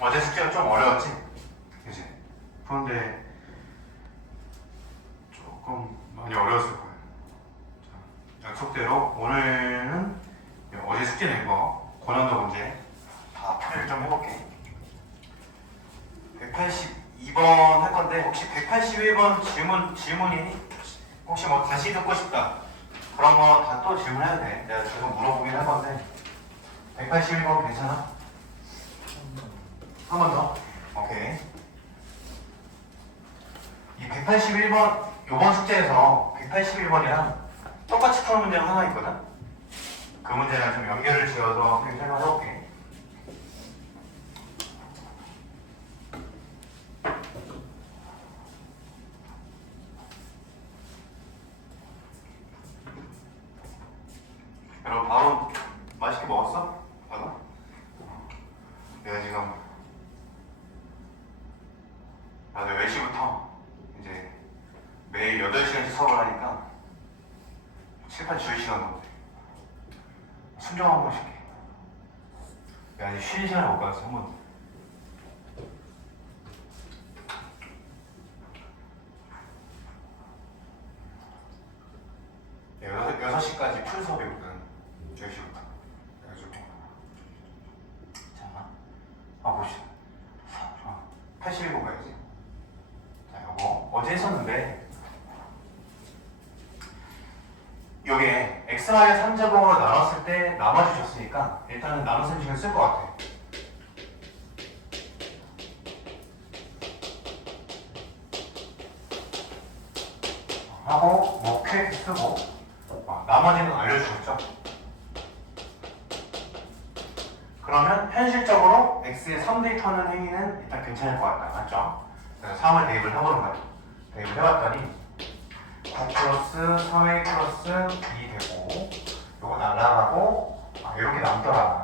어제 숙제가 좀 어려웠지? 그치? 그런데 조금 많이 어려웠을 거예요. 자, 약속대로 오늘은 어제 숙제 낸 거 고난도 문제 다 풀이를 좀 해볼게. 182번 할 건데 혹시 181번 질문이 혹시 뭐 다시 듣고 싶다 그런 거 다 또 질문해도 돼. 내가 계속 물어보긴 할 건데 181번 괜찮아? 한 번 더? 오케이. 이 181번 요번 숙제에서 181번이랑 똑같이 푸는 문제가 하나 있거든? 그 문제랑 좀 연결을 지어서 설명해볼게. 여러분 밥은 맛있게 먹었어? 봐봐. 내가 지금 나도 10시부터 이제 매일 8시간씩 수업을 하니까 7, 8, 12시간 정도 돼. 순정 한 번씩 해. 내가 아직 쉬는 시간을 못 받았어, 한 번도. 네, 6시까지 풀 수업이거든. 10시부터. 그래가지고. 자, 봅시다. 81번 가야지. 자, 요거 어제 했었는데 요게 x-3제곱으로 나눴을 때 나머지 줬으니까 일단은 나눠서 식을 쓸 것 같아. 하고 뭐 q 쓰고 나머지는 알려주겠죠. 그러면 현실적으로 x에 3 대입하는 행위는 일단 괜찮을 것 같다. 맞죠? 그래서 3을 대입을 해보는 거야. 대입을 해봤더니 9 플러스 3a 플러스 2 되고 요거 날라가고 이렇게 남더라.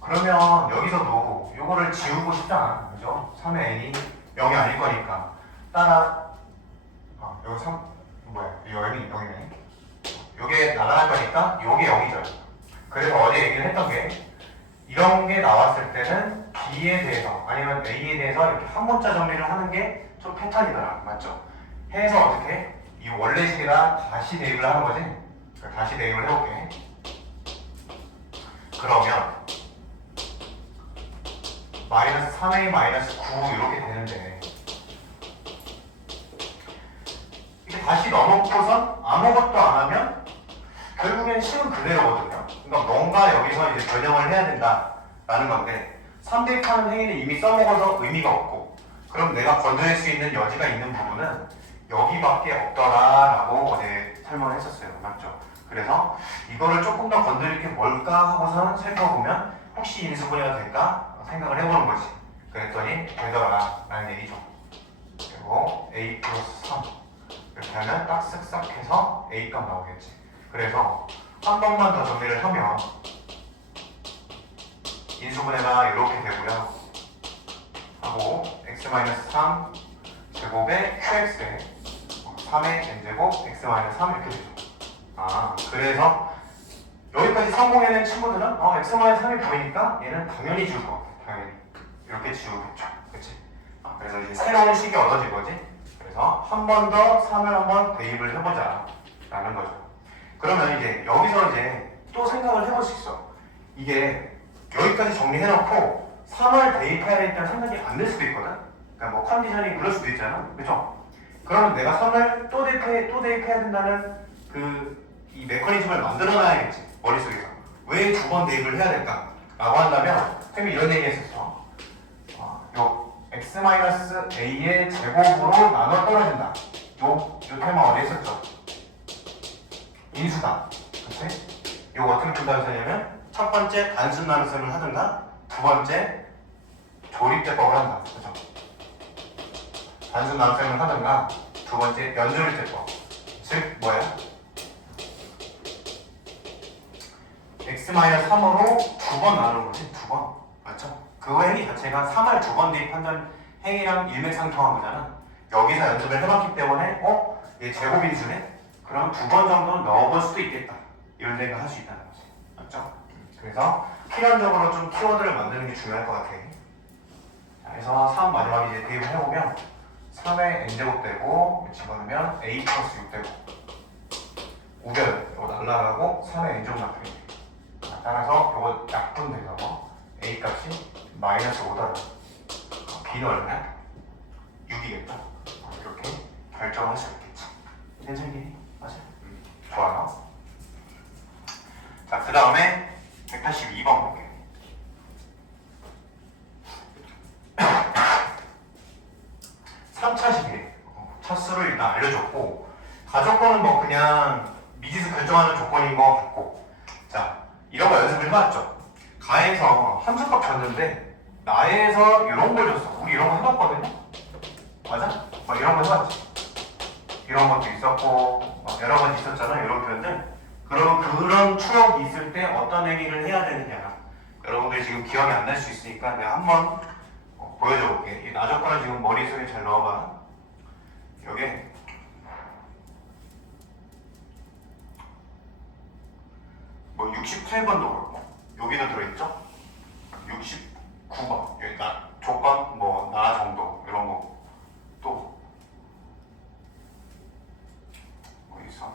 그러면 여기서도 요거를 지우고 싶잖아. 그죠? 3의 n이 0이 아닐 거니까 따라 여기 3 뭐야? 여기네. 요게 날아갈 거니까 요게 0이죠. 그래서 어제 얘기를 했던 게 이런 게 나왔을 때는 B에 대해서 아니면 A에 대해서 이렇게 한 문자 정리를 하는 게 좀 패턴이더라. 맞죠? 해서 어떻게? 이 원래식에다 다시 대입을 하는 거지? 다시 대입을 해볼게. 그러면 마이너스 3a 마이너스 9 이렇게 되는데 이렇게 다시 넣어놓고선 아무것도 안 하면 결국엔 식은 그대로거든요. 그러니까 뭔가 여기서 이제 변형을 해야 된다라는 건데 3대입하는 행위는 이미 써먹어서 의미가 없고 그럼 내가 건드릴 수 있는 여지가 있는 부분은 여기밖에 없더라라고 어제 설명을 했었어요. 맞죠? 그래서 이거를 조금 더 건드릴 게 뭘까 하고서 살펴보면 혹시 인수분해가 될까 생각을 해보는 거지. 그랬더니 되더라 라는 얘기죠. 그리고 a 플러스 3 이렇게 하면 딱 쓱싹 해서 a 값 나오겠지. 그래서 한 번만 더 정리를 하면 인수분해가 이렇게 되고요. 하고 x-3 제곱에 qx에 3의 n제곱 x-3 이렇게 되죠. 그래서 여기까지 성공해낸 친구들은 x-3이 보이니까 얘는 당연히 지울 것 같아. 당연히 이렇게 지우겠죠. 그치? 그래서 이제 새로운 식이 얻어진 거지. 그래서 한 번 더 3을 한번 대입을 해보자 라는 거죠. 그러면 이제 여기서 이제 또 생각을 해볼 수 있어. 이게 여기까지 정리해놓고 3을 대입해야 되니까 생각이 안 될 수도 있거든. 그러니까 뭐 컨디션이 그럴 수도 있잖아. 그렇죠? 그러면 내가 3을 또 대입해야 된다는 이 메커니즘을 만들어놔야겠지. 머릿속에서. 왜 두 번 대입을 해야 될까? 라고 한다면 쌤이 이런 얘기 했었어. 요 x-a의 제곱으로 나눠 떨어진다. 요 테마 어디 했었죠? 인수다. 그치? 요거 어떻게 푼다는 소리냐면 첫 번째 단순 나눗셈을 하든가 두 번째 조립제법을 한다. 그죠? 단순 나눗셈을 하든가 두 번째 연조립제법. 즉 뭐야? x-3으로 두 번 나누는 거지. 두 번. 맞죠? 그 행위 자체가 3을 두 번 대입한다는 행위랑 일맥상통한 거잖아. 여기서 연습을 해봤기 때문에 얘 제곱인수네? 그럼 두 번 정도는 넣어볼 수도 있겠다. 이런 생각 할 수 있다는 거지. 맞죠? 그래서 필연적으로 좀 키워드를 만드는 게 중요할 것 같아. 그래서 3 마지막에 이제 대입을 해보면 3의 n제곱 되고 집어넣으면 a 플러스 6 되고 우변 이거 날라가고 3의 n제곱 나타내게. 따라서 이거 약분돼서 a 값이 마이너스 5다. b는 얼마야? 6이겠죠? 이렇게 결정할 수 있겠지. 괜찮니? 맞아요. 좋아요. 자, 그 다음에 182번 볼게요. 차식이래. 차수를 일단 알려줬고 가족권은 뭐 그냥 미지수 결정하는 조건인 것 같고. 자, 이런 거 연습을 해봤죠. 가에서 함수값 줬는데 나에서 이런 걸 줬어. 우리 이런 거 해봤거든요. 맞아? 막 이런 거 해봤지. 이런 것도 있었고 막 여러 가지 있었잖아. 이런 표현들. 그럼 그런 추억이 있을 때 어떤 얘기를 해야 되느냐. 여러분들이 지금 기억이 안 날 수 있으니까 내가 한번 보여줘 볼게. 이 나조건을 지금 머릿속에 잘 넣어봐. 여기에 뭐 68번도 그렇고 여기도 들어있죠? 69번 여기 나 조건 뭐 나 정도 이런 거 또 어디 있어?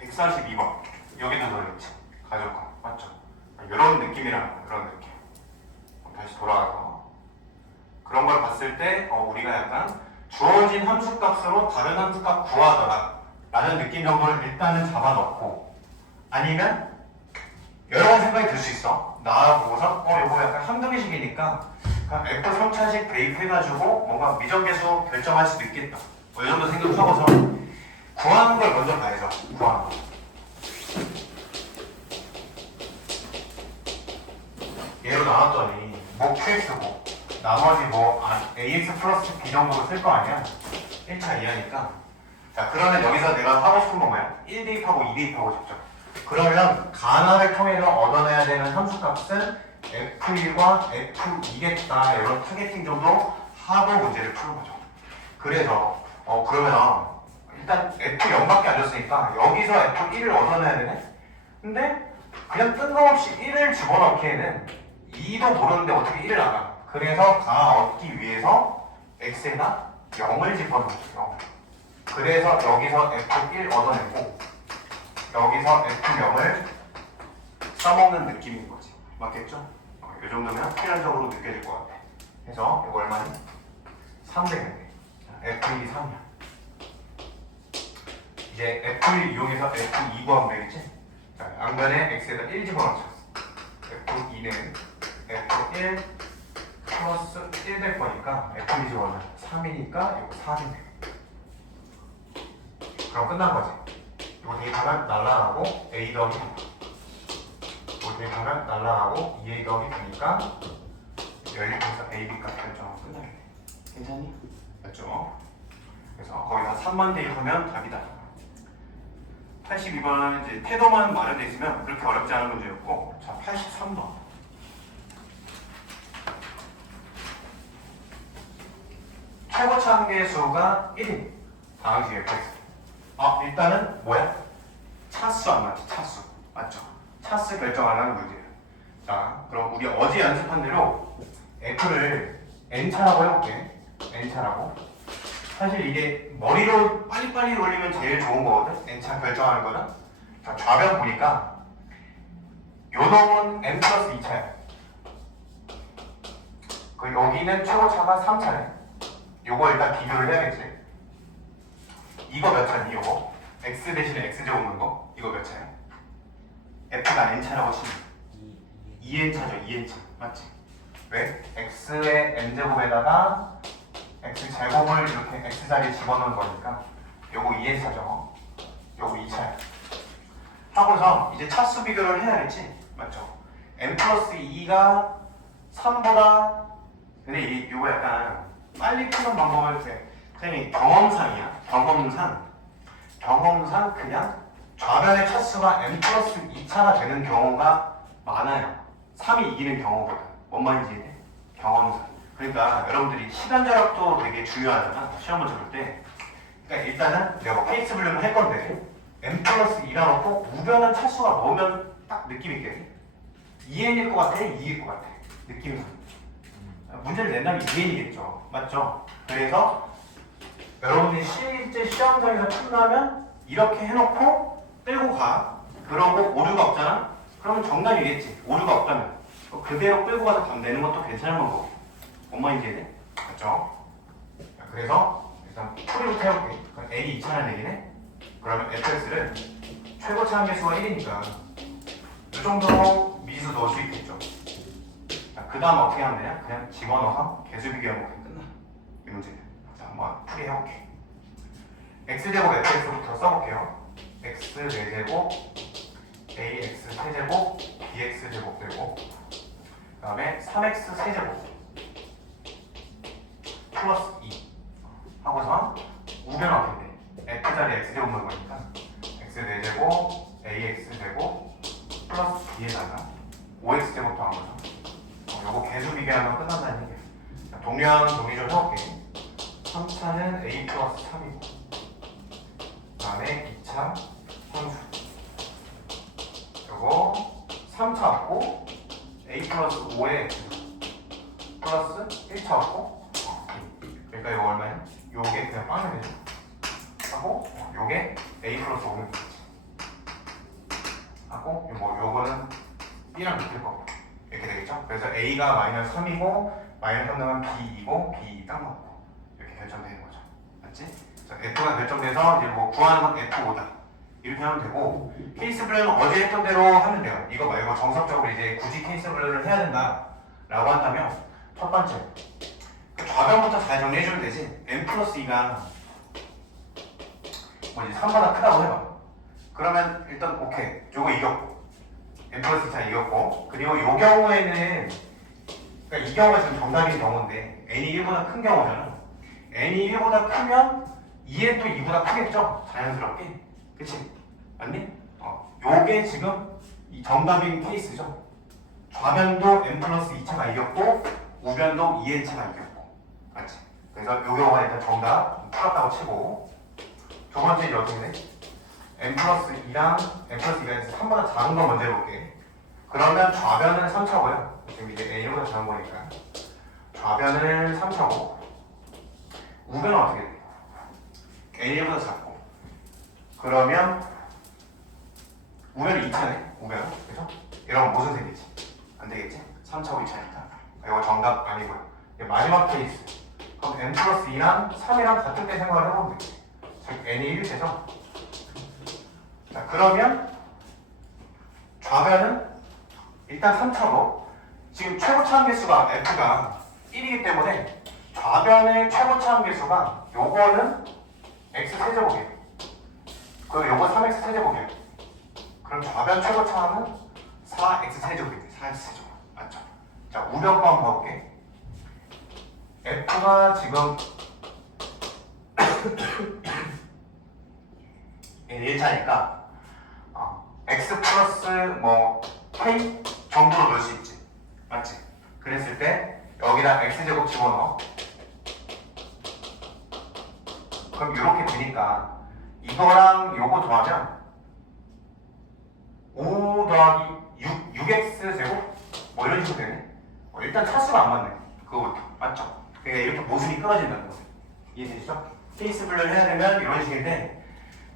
142번 여기도 들어있지. 가족권 맞죠? 이런 느낌이랑 이런 느낌. 다시 돌아가서 그런 걸 봤을 때 우리가 약간 주어진 함수값으로 다른 함수값 구하더라 라는 느낌 정도를 일단은 잡아놓고 아니면 여러 가지 생각이 들 수 있어. 나 보고서 이거 약간 한두 개씩이니까 F3차식 대입해가지고 뭔가 미적계수 결정할 수도 있겠다 이 정도 생각하고서 구하는 걸 먼저 봐야죠. 구하는 거. 얘로 나왔더니 뭐 QX고 나머지 뭐 AX 플러스 B 정도로 쓸 거 아니야? 1차 이하니까. 자, 그러면 여기서 내가 하고 싶은 건 뭐야? 1 대입하고 2 대입하고 싶죠. 그러면 가나를 통해서 얻어내야 되는 함수값은 F1과 F2겠다. 이런 타겟팅 정도 하고 문제를 푸는 거죠. 그래서 그러면 일단 F0밖에 안 줬으니까 여기서 F1을 얻어내야 되네? 근데 그냥 뜬금없이 1을 집어넣기에는 2도 모르는데 어떻게 1을 알아? 그래서 가 얻기 위해서 x에다 0을 집어넣었어요. 그래서 여기서 F1 얻어내고 여기서 F0을 써먹는 느낌인 거지. 맞겠죠? 이 정도면 필연적으로 느껴질 것 같아. 그래서 이거 얼마니? 3 되겠네. F1이 3이야. 이제 F1 이용해서 F2 구하면 되겠지? 자, 양변에 x에다 1 집어넣자. F2는 F1 플러스 1 될 거니까 F2 집어넣으면 3이니까 이거 4이 돼. 그럼 끝난 거지. 이거 대입하면 날라가고 A 더하기 이거 대입하면 날라가고 2A 더하기 되니까 연립해서 A, B 값 결정하면 끝나겠네. 괜찮니? 맞죠? 그래서 거기다 3만 대입하면 답이다. 82번은 이제 태도만 마련되어 있으면 그렇게 어렵지 않은 문제였고, 자, 83번. 최고차 한계수가 1인 다항식 fx. 일단은 뭐야? 차수 안 맞지? 차수. 맞죠? 차수 결정하라는 문제예요. 자, 그럼 우리 어제 연습한 대로 f를 n차라고 해볼게. n차라고. 사실 이게 머리로 빨리빨리 올리면 제일 좋은 거거든? n차 결정하는 거는. 자, 좌변 보니까 요 놈은 n 플러스 2차야. 그 여기는 최고차가 3차네. 요거 일단 비교를 해야겠지. 이거 몇 차니? 요거 x 대신에 x제곱 넣은 거 이거 몇 차야? f가 n차라고 치면 2n차죠. 2n차 맞지? 왜? x의 n제곱에다가 x제곱을 이렇게 x자리에 집어넣은 거니까 요거 2n차죠. 요거 2차야. 하고서 이제 차수 비교를 해야겠지? 맞죠? n 플러스 2가 3보다 근데 이게 요거 약간 빨리 푸는 방법을 선생님 경험상이야. 경험상 그냥 좌변의 차수가 n 플러스 2차가 되는 경우가 많아요. 3이 이기는 경우보다. 뭔 말인지 이해? 경험상. 그러니까 여러분들이 시간 절약도 되게 중요하잖아. 시험을 적을 때. 그러니까 일단은 내가 페이스 분류를 할 건데 n 플러스 2라 놓고 우변은 차수가 넣으면 딱 느낌 있게 2n일 것 같아? 2일 것 같아? 느낌이 문제를 낸다면 2n이겠죠. 맞죠? 그래서 여러분들이 실제 시험장에서 푼다면 이렇게 해놓고 끌고 가. 그러고 오류가 없잖아? 그러면 정답이겠지. 오류가 없다면 그대로 끌고 가서 답 내는 것도 괜찮은 방법. 뭔 말인지 이해돼? 맞죠? 그래서 일단 풀이부터 해볼게. 그럼 n이 2차라는 얘기네? 그러면 fx를 최고 차항계수가 1이니까 이 정도로 미수 넣을 수 있겠죠. 그 다음 어떻게 하면 되냐? 그냥 집어넣어서 계수 비교하면 그냥 끝나. 이 문제는. 자, 한번 풀이해볼게. x제곱 fx부터 써볼게요. x 4제곱 ax 세제곱 bx제곱 되고 그 다음에 3x 세제곱 플러스 2 하고서 우변 어떻게 돼? f자리 x제곱 넣은 거니까 x 4제곱 ax제곱 플러스 b에다가 5x제곱 더한 거죠. 요거 계수 비교하면 끝난다는 얘기예요. 동량 정리 좀 해볼게. 3차는 a 플러스 3이고 그 다음에 2차 상수 요거 3차 왔고 a 플러스 5에 플러스 1차 왔고 그러니까 이거 얼마야? 요게 그냥 빵이 되죠. 하고 요게 a 플러스 5면 되겠지. 하고 요거는 b랑 밑일 거고 이렇게 되겠죠. 그래서 a가 마이너스 3이고 마이너스 3 넣으면 b2고 b 딱 맞고 이렇게 결정되는 거죠. 맞지? 자, f가 결정돼서 이제 뭐 구하는 건 f5다. 이렇게 하면 되고 케이스 분류는 어제 했던 대로 하면 돼요. 이거 말고 정석적으로 이제 굳이 케이스 분류를 해야 된다 라고 한다면 첫 번째 좌변부터 잘 정리해주면 되지. n 플러스 2가 뭐 이제 3보다 크다고 해봐. 그러면 일단 오케이 요거 이겼고 n 플러스 2차 이겼고 그리고 요 경우에는 그러니까 이 경우가 지금 정답인 경우인데 n이 1보다 큰 경우잖아. n이 1보다 크면 2n 또 2보다 크겠죠? 자연스럽게. 그치? 맞니? 요게 지금 이 정답인 케이스죠. 좌변도 n 플러스 2차가 이겼고 우변도 2n차가 이겼고 맞지? 그래서 요 경우가 일단 정답 풀었다고 치고 두 번째 이제 어떻게 돼? n 플러스 2랑 n 플러스 2가 3보다 작은 거 먼저 해볼게. 그러면 좌변은 3차고요. 지금 이제 n보다 작은 거니까 좌변은 3차고 우변은 어떻게 돼? n보다 작고 그러면 우변이 2차네? 우변은? 그죠? 이러면 무슨 셈이지? 안 되겠지? 3차고 2차니까 이거 정답 아니고요. 마지막 케이스 그럼 n 플러스 2랑 3이랑 같은 때 생각을 해보면 되겠지. 즉 n이 1되죠? 자 그러면 좌변은 일단 3차고 지금 최고 차항계수가 f가 1이기 때문에 좌변의 최고 차항계수가 요거는 x 세제곱이에요. 그리고 요거 3x 세제곱이에요. 그럼 좌변 최고 차항은 4x 세제곱입니다. 4x 세제곱 맞죠? 자 우변 번 볼게. f가 지금 1차니까 x 플러스 뭐 k 정도로 넣을 수 있지. 맞지? 그랬을 때 여기다 x제곱 집어넣어. 그럼 이렇게 되니까 이거랑 요거 더하면 5 더하기 6x제곱? 뭐 이런 식으로 되네. 일단 차수가 안 맞네. 그거부터. 맞죠? 그러니까 이렇게 모순이 끊어진다는 거죠. 이해되시죠? 케이스 분류를 해야 되면 이런 식인데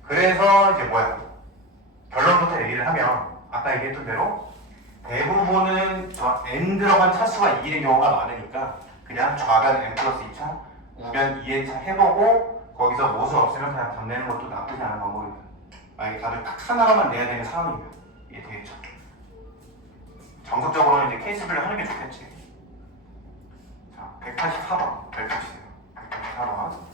그래서 이제 뭐야? 결론부터 얘기를 하면 아까 얘기했던 대로 대부분은 저 n 들어간 차수가 이기는 경우가 많으니까 그냥 좌변 n 플러스 2차, 우변 2n차 해보고 거기서 모순 없으면 그냥 답 내는 것도 나쁘지 않은 방법입니다. 만약에 다들 딱 하나로만 내야 되는 상황이면 이해되겠죠? 정석적으로는 이제 케이스 분류 하는 게 좋겠지. 자, 184번 발표주세요. 184번.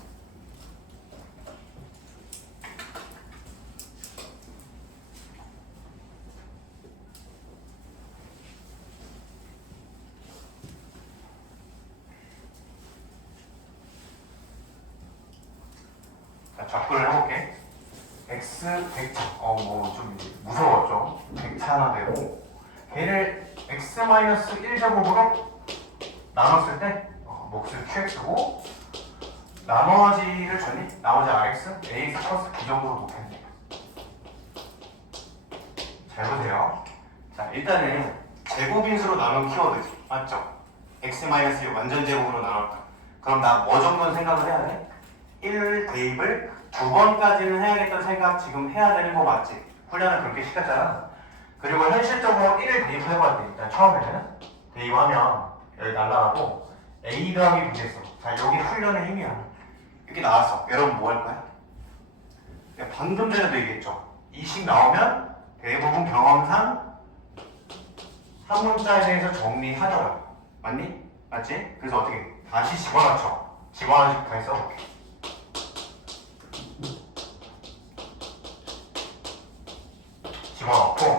자, 접근을 해볼게. x 100차. 뭐 좀 무서웠죠? 100차 하나 되고 걔를 x-1제곱으로 나눴을 때 몫을 qx고 나머지를 줬니? 나머지 rx, ax 플러스 b 정도로 놓겠네. 잘 보세요. 자, 일단은 제곱인수로 나눈 키워드지. 맞죠? x-1 완전 제곱으로 나눴다. 그럼 나 뭐 정도는 생각을 해야 돼? 1 대입을 2번까지는 해야겠다는 생각 지금 해야 되는 거 맞지? 훈련을 그렇게 시켰잖아. 그리고 현실적으로 1을 대입해봐야 돼. 일단 처음에는 대입하면 여기 날라가고 a 더하기 b겠어. 자, 여기 훈련의 힘이야. 이렇게 나왔어. 여러분 뭐 할 거야? 방금 전에도 얘기했죠. 이식 나오면 대부분 경험상 한 문자에 대해서 정리하더라. 맞니? 맞지? 그래서 어떻게? 다시 집어넣죠. 집어넣어서 다시 써볼게. 집어넣고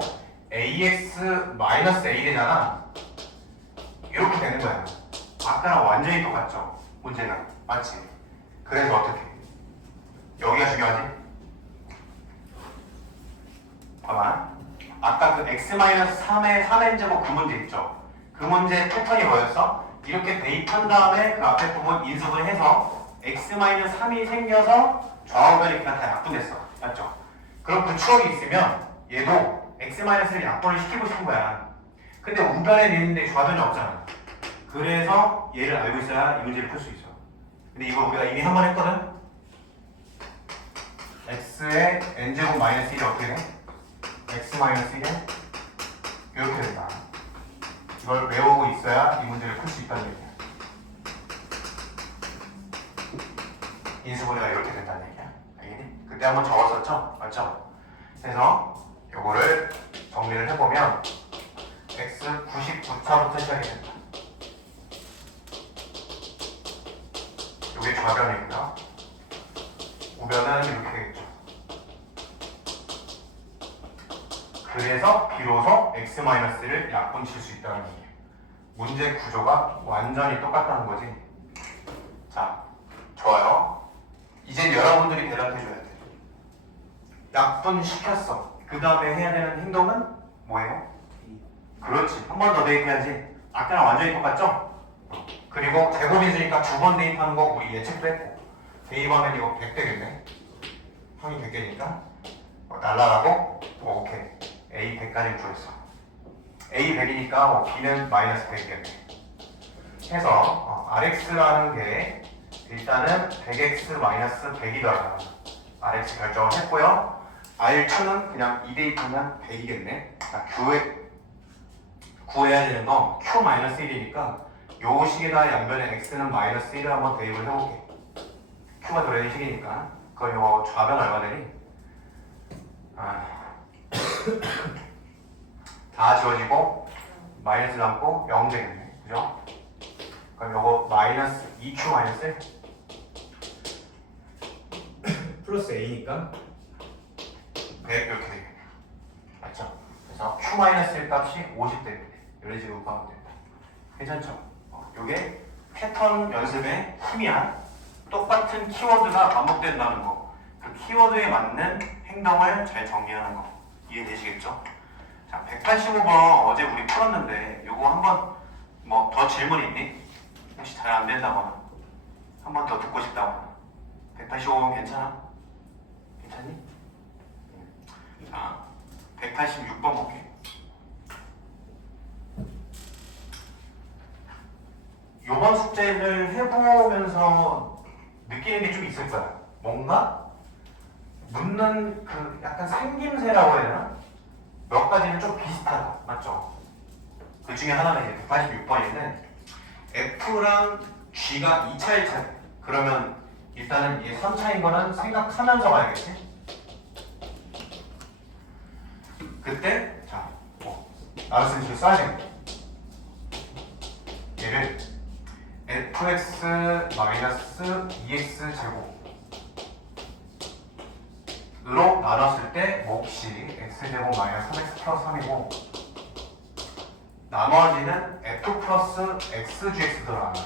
ax-a 되잖아. 이렇게 되는 거야. 아까랑 완전히 똑같죠? 문제가. 맞지? 그래서 어떻게? 여기가 중요하지? 봐봐. 아까 그 x-3의 3n제곱 그 문제 있죠? 그 문제 패턴이 뭐였어? 이렇게 대입한 다음에 그 앞에 부분 인수분 해서 x-3이 생겨서 좌우변이니까 다 약분됐어. 맞죠? 그럼 그 추억이 있으면 얘도 x-를 약분을 시키고 싶은 거야. 근데 우변에 있는데 좌변이 없잖아. 그래서 얘를 알고 있어야 이 문제를 풀 수 있어. 근데 이거 우리가 이미 한 번 했거든? x의 n제곱 마이너스 1이 어떻게 돼? x 마이너스 1에 이렇게 된다. 이걸 외우고 있어야 이 문제를 풀 수 있다는 얘기야. 인수분해가 이렇게 된다는 얘기야. 알겠니? 그때 한번 적었었죠? 맞죠? 그래서 요거를 정리를 해보면 x 99차부터 시작이 된다. 요게 좌변이고요. 우변은 이렇게 되겠죠. 그래서 비로소 x-를 약분 칠 수 있다는 얘기예요. 문제 구조가 완전히 똑같다는 거지. 자, 좋아요. 이제 여러분들이 대답해줘야 돼. 약분 시켰어. 그 다음에 해야 되는 행동은 뭐예요? 그렇지. 한 번 더 대입해야지. 아까랑 완전히 똑같죠? 그리고 제곱이니까 2번 대입하는 거 우리 예측도 했고, 대입하면 이거 100 되겠네. 항이 100개니까 날라가고 오케이. A 100까지 구했어. A 100이니까 B는 마이너스 100이겠네. 해서 RX라는 게 일단은 100X 마이너스 100이더라. RX 결정을 했고요. R2는 그냥 2 대입하면 100이겠네. 구해야 되는 거 Q 마이너스 1이니까 요 식에다 양변에 X는 마이너스 1을 한번 대입을 해볼게. Q가 들어있는 식이니까. 그럼 이거 좌변 얼마 되니? 다 지워지고 마이너스 남고 0 되겠네. 그죠? 그럼 요거 마이너스 2Q 마이너스 플러스 A니까 100 이렇게 되겠네. 맞죠? 그래서 Q 마이너스 1 값이 50 되겠네. 이런 식으로 구하면 된다. 괜찮죠? 요게 패턴 연습의 힘이야. 똑같은 키워드가 반복된다는 거. 그 키워드에 맞는 행동을 잘 정리하는 거. 이해되시겠죠? 자, 185번 어제 우리 풀었는데 요거 한번 뭐 더 질문 있니? 혹시 잘 안 된다거나 한 번 더 듣고 싶다거나 185번 괜찮아? 괜찮니? 자, 186번 볼게. 요번 숙제를 해보면서 느끼는 게 좀 있을 거야. 뭔가 묻는 그 약간 생김새라고 해야 되나? 몇 가지는 좀 비슷하다. 맞죠? 그 중에 하나는 이제 186번인데 F랑 G가 2차일 차례. 그러면 일단은 얘 3차인 거는 생각하면서 가야겠지? 그때 자, 나를 지금 써야지. 얘를 fx 마이너스 2x 제곱으로 나눴을 때 몫이 x제곱 마이너스 3x 플러스 3이고 나머지는 f 플러스 xgx 들어간다.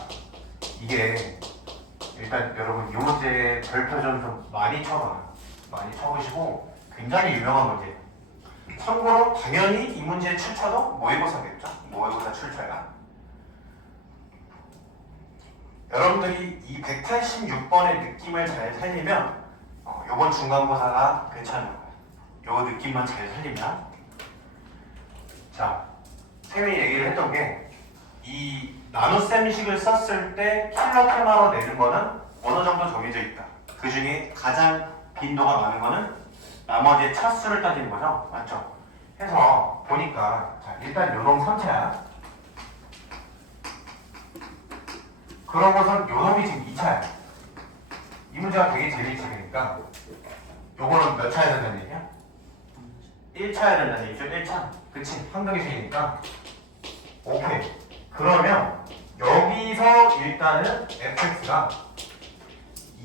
이게 일단 여러분 이 문제 별표 좀 많이 쳐봐요. 많이 쳐보시고 굉장히 유명한 문제예요. 참고로 당연히 이 문제의 출처도 모의고사겠죠. 모의고사 출처야. 여러분들이 이 186번의 느낌을 잘 살리면 이번 중간고사가 괜찮은 거예요. 요 느낌만 잘 살리면 자, 쌤이 얘기를 했던 게 이 나눗셈식을 썼을 때 킬로테마로 내는 거는 어느 정도 정해져 있다. 그 중에 가장 빈도가 많은 거는 나머지의 차수를 따지는 거죠. 맞죠? 해서 보니까 자, 일단 요놈 3차야. 그러고선 요놈이 지금 2차야. 이 문제가 되게 재미있으니까 요거는 몇 차야 된다는 얘기야? 1차야 된다는 얘기죠. 1차. 그치? 한등식이니까 오케이. 그러면 여기서 일단은 fx가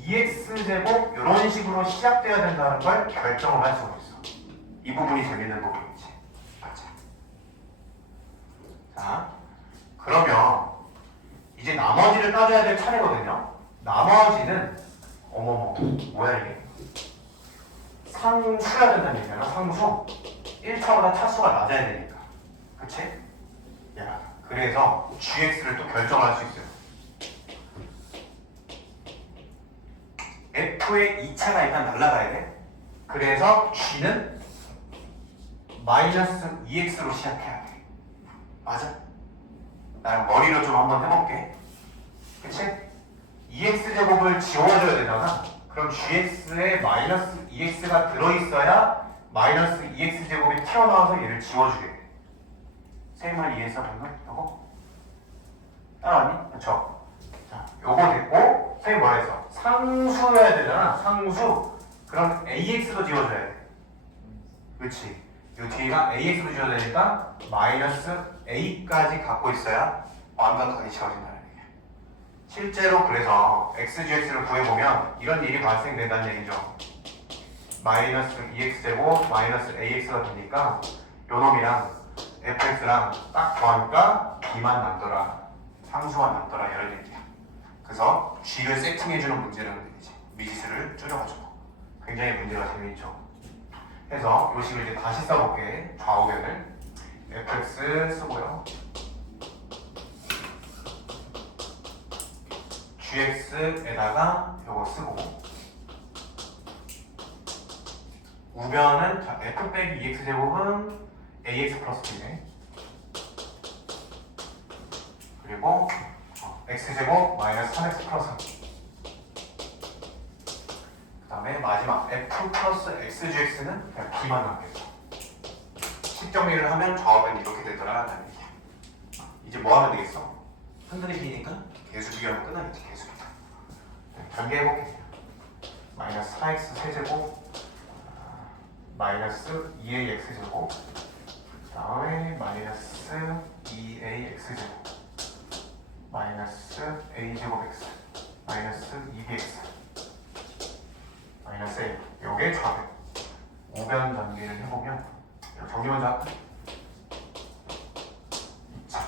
2x제곱 이런 식으로 시작돼야 된다는 걸 결정을 할 수가 있어. 이 부분이 재밌는 부분이지. 맞지? 자, 그러면 이제 나머지를 따져야 될 차례거든요. 나머지는 어머머 뭐야 이게? 상수야 된다는 얘기잖아. 상수. 1차보다 차수가 낮아야 되니까. 그치? 야, 그래서 gx를 또 결정할 수 있어요. f의 2차가 일단 날라가야 돼. 그래서 g는 마이너스 2x로 시작해야 돼. 맞아? 나 머리로 좀 한번 해볼게. 그치? 2x제곱을 지워줘야 되잖아. 그럼 gx에 마이너스 2x가 들어있어야 마이너스 2x제곱이 튀어나와서 얘를 지워주게 돼. 쌤 말 이해했어 방금? 요거? 따라왔니? 그쵸? 자, 요거 됐고 쌤이 뭐라 했어? 상수여야 되잖아. 상수. 그럼 ax도 지워줘야 돼. 그치? 요 뒤가 ax도 지워야 되니까 마이너스 a까지 갖고 있어야 완벽하게 지워진다는 얘기야. 실제로 그래서 xgx를 구해보면 이런 일이 발생된다는 얘기죠. 마이너스 2x제곱 마이너스 ax가 되니까 요놈이랑 fx랑 딱 더하니까 b만 남더라. 상수만 남더라. 이런 얘기야. 그래서 g를 세팅해주는 문제라는 얘기지. 미지수를 줄여가지고. 굉장히 문제가 재미있죠. 해서 요 식을 이제 다시 써볼게. 좌우변을 fx 쓰고요. gx에다가 요거 쓰고 우변은 자, f 빼기 2x제곱은 ax 플러스 b네. 그리고 x제곱 마이너스 3x 플러스 그 다음에 마지막 f 플러스 xgx는 그냥 b만 남겠죠. 식정리를 하면 좌우변이 이렇게 되더라 라는 얘기야. 이제 뭐 하면 되겠어? 한드리기니까 계수 비교하면 끝나겠지. 계수 비교. 네, 전개해볼게요. 마이너스 4x 세제곱 마이너스 2ax제곱 그 다음에 마이너스 2ax제곱 마이너스 a제곱 x 마이너스 2bx 마이너스 a 요게 좌변. 우변 전개를 해보면 정리 먼저 할까? 2차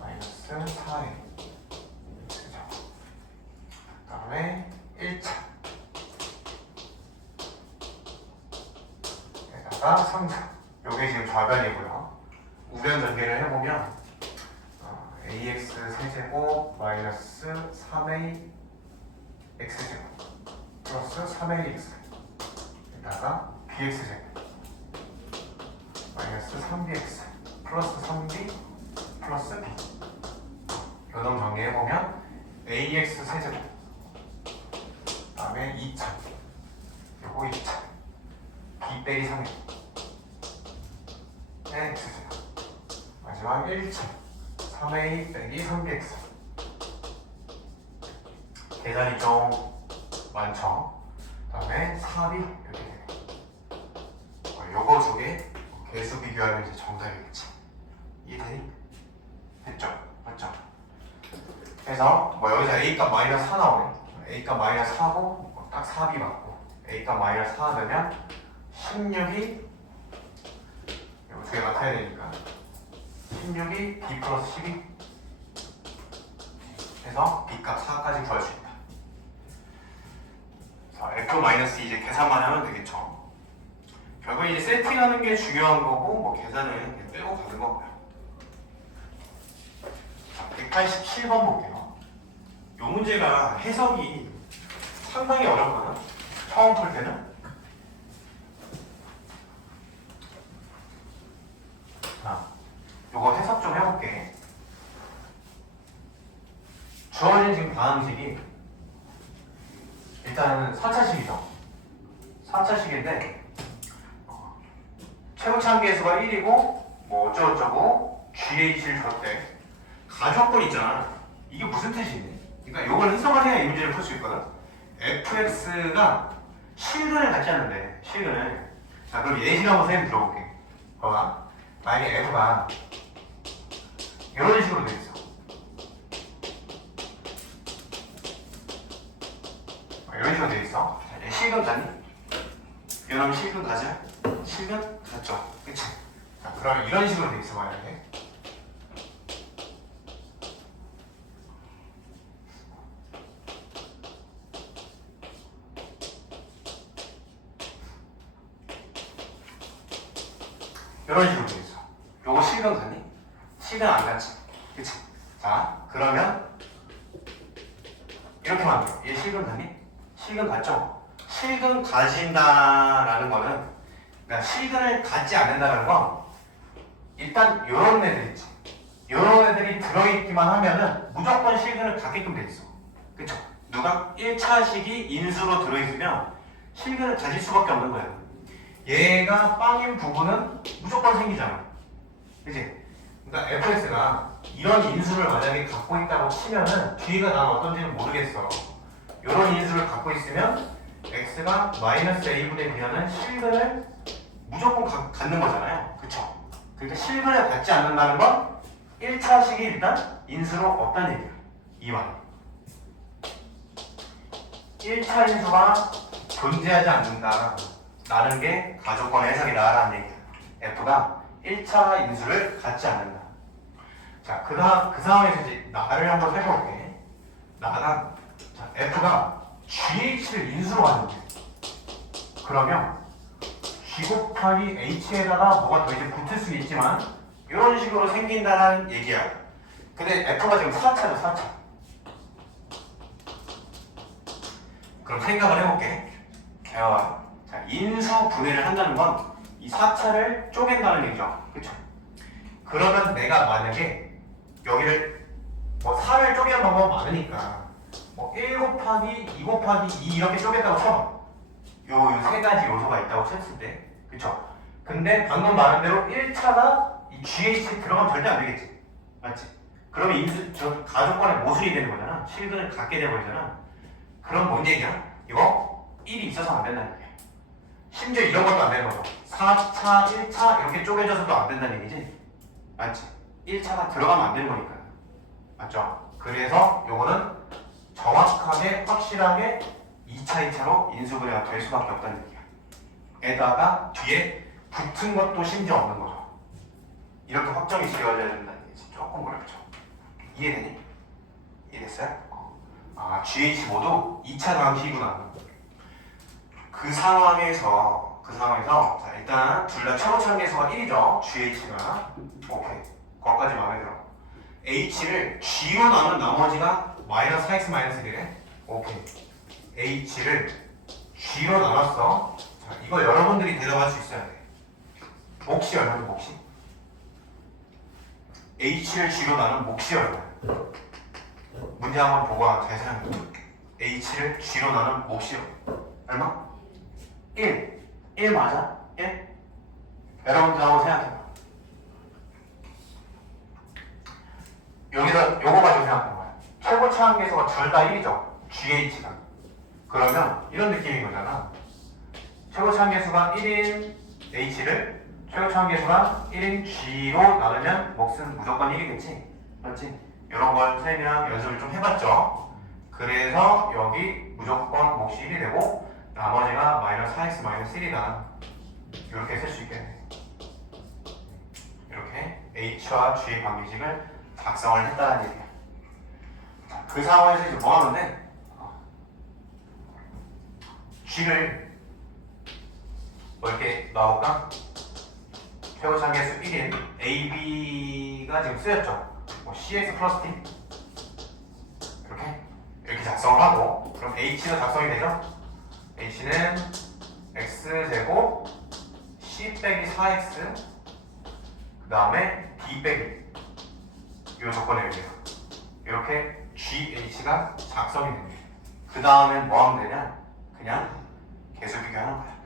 마이너스 4a x제곱 그 다음에 1차 에다가 3차 요게 지금 좌변이고요. 우변 전개를 해보면 ax 세제곱 마이너스 3a x제곱 플러스 3ax 에다가 bx제곱 마이너스 3bx 플러스 3b 플러스 b 요놈 정리해보면 ax 세제곱 그 다음에 2차 요거 2차 b 빼기 3a x제곱 마지막 1차 3a 빼기 3bx 계산이 좀 많죠. 그 다음에 4b 이렇게 되네. 요거 속에 개수 비교하면 이제 정답이겠지. 이해되니? 됐죠? 맞죠? 그래서 뭐 여기서 a값 마이너스 4 나오네. a값 마이너스 4고 딱 4b 맞고 a값 마이너스 4 되면 16이 이거 두 개 같아야 되니까 16이 b 플러스 12 해서 b값 4까지 구할 수 있다. 자, f 마이너스 이제 계산만 하면 되겠죠. 결국 이제 세팅하는 게 중요한 거고 뭐 계산을 그냥 빼고 가는 거고요. 자, 187번 볼게요. 이 문제가 해석이 상당히 어렵거든. 처음 풀 때는 이번에 지금 방식이 일단은 4차식이죠. 4차식인데 최고차함계수가 1이고 뭐 어쩌고저쩌고 GH를 줬대. 가족권 있잖아. 이게 무슨 뜻이니? 그러니까 이걸 해석을 해야 이 문제를 풀 수 있거든. fx가 실근을 갖지 않는데 실근을. 자 그럼 예시를 한번 선생님 들어볼게. 봐봐. 만약에 f가 이런 식으로 돼 있어. 이런 식으로 돼 있어. 자, 얘 실근 가니? 이러면 실근 가죠? 실근 갔죠. 그치? 자 그럼 이런 식으로 돼 있어 만약에. 이런 식으로 돼 있어. 요거 실근 가니? 실근 안 갔지? 그치? 자, 그러면 이렇게 만들어. 얘 실근 가니? 실근 갔죠? 실근 가진다라는 거는, 그러니까 실근을 갖지 않는다는 건 일단 요런 애들 있지. 요런 애들이 들어있기만 하면은 무조건 실근을 갖게끔 돼 있어. 그쵸? 누가 1차식이 인수로 들어있으면 실근을 가질 수밖에 없는 거예요. 얘가 빵인 부분은 무조건 생기잖아. 그치? 그러니까 fx가 이런 인수를 만약에 갖고 있다고 치면은 뒤가 난 어떤지는 모르겠어. 이런 인수를 갖고 있으면 x가 마이너스 a분의 b하는 실근을 무조건 갖는 거잖아요. 그쵸? 그러니까 실근을 갖지 않는다는 건 1차식이 일단 인수로 없다는 얘기야. 이 말. 1차 인수가 존재하지 않는다. 라는 게 가족권의 해석이다라는 얘기야. f가 1차 인수를 갖지 않는다. 자, 그 상황에서 이제 나를 한번 살펴볼게. 나가, 자, f가 GH를 인수로 갖는데, 그러면 G 곱하기 H에다가 뭐가 더 이제 붙을 수 있지만, 이런 식으로 생긴다는 얘기야. 근데 f가 지금 4차죠, 4차. 그럼 생각을 해볼게. 자, 인수 분해를 한다는 건 이 4차를 쪼갠다는 얘기죠. 그쵸? 그러면 내가 만약에 여기를 뭐 4를 쪼개는 방법 많으니까 뭐 1 곱하기 2 곱하기 2 이렇게 쪼갰다고 쳐봐. 요 세 가지 요소가 있다고 쳤을 때. 그쵸? 근데 방금 말한 대로 1차가 이 GH에 들어가면 절대 안 되겠지. 맞지? 그러면 저 가족관의 모순이 되는 거잖아. 실근을 갖게 돼버리잖아. 그럼 뭔 얘기야? 이거 1이 있어서 안 된다는 얘기야. 심지어 이런 것도 안 되는 거죠. 4차, 1차 이렇게 쪼개져서도 안 된다는 얘기지. 맞지? 1차가 들어가면 안 되는 거니까. 맞죠? 그래서 요거는 정확하게 확실하게 2차, 2차로 인수분해가 될 수밖에 없다는 얘기야. 에다가 뒤에 붙은 것도 심지어 없는 거죠. 이렇게 확정이 지어져야 된다는 얘기지. 조금 어렵죠. 이해되니? 이해됐어요? 아, GH 모두 2차 방식이구나. 그 상황에서 자, 일단 둘 다 최고차함계수가 1이죠. GH가. 오케이. 거기까지 마음에 들어. H를 G로 나눈 나머지가 마이너스 4x 마이너스 1이래. 오케이. H를 G로 나눴어. 자, 이거 여러분들이 대답할 수 있어야 돼. 몫이 얼마니 몫이? H를 G로 나눈 몫이 얼마야? 문제 한번 보고 잘 생각해. H를 G로 나눈 몫이 얼마? 1 맞아? 1? 여러분들 한번 생각해봐. 여기서 요거 가지고 생각하는 거야. 최고차함계수가 둘 다 1이죠. GH가. 그러면 이런 느낌인 거잖아. 최고차함계수가 1인 H를 최고차함계수가 1인 G로 나누면 몫은 무조건 1이겠지? 맞지? 이런 걸 선생님이랑 연습을 좀 해봤죠. 그래서 여기 무조건 몫이 1이 되고 나머지가 마이너스 4x 마이너스 1이다. 이렇게 쓸 수 있겠네. 이렇게 H와 G의 관계식을 작성을 했다는 얘기야. 그 상황에서 이제 뭐 하는데 G를 뭐 이렇게 놔볼까? 최고차함계수 1인 AB가 지금 쓰였죠. 뭐 CX 플러스 T 이렇게 작성을 하고 그럼 H가 작성이 되죠? H는 X제곱 C 빼기 4X 그 다음에 B 빼기 이 조건의 의미야. 이렇게 GH가 작성이 됩니다. 그 다음엔 뭐 하면 되냐? 그냥 개수 비교하는 거야.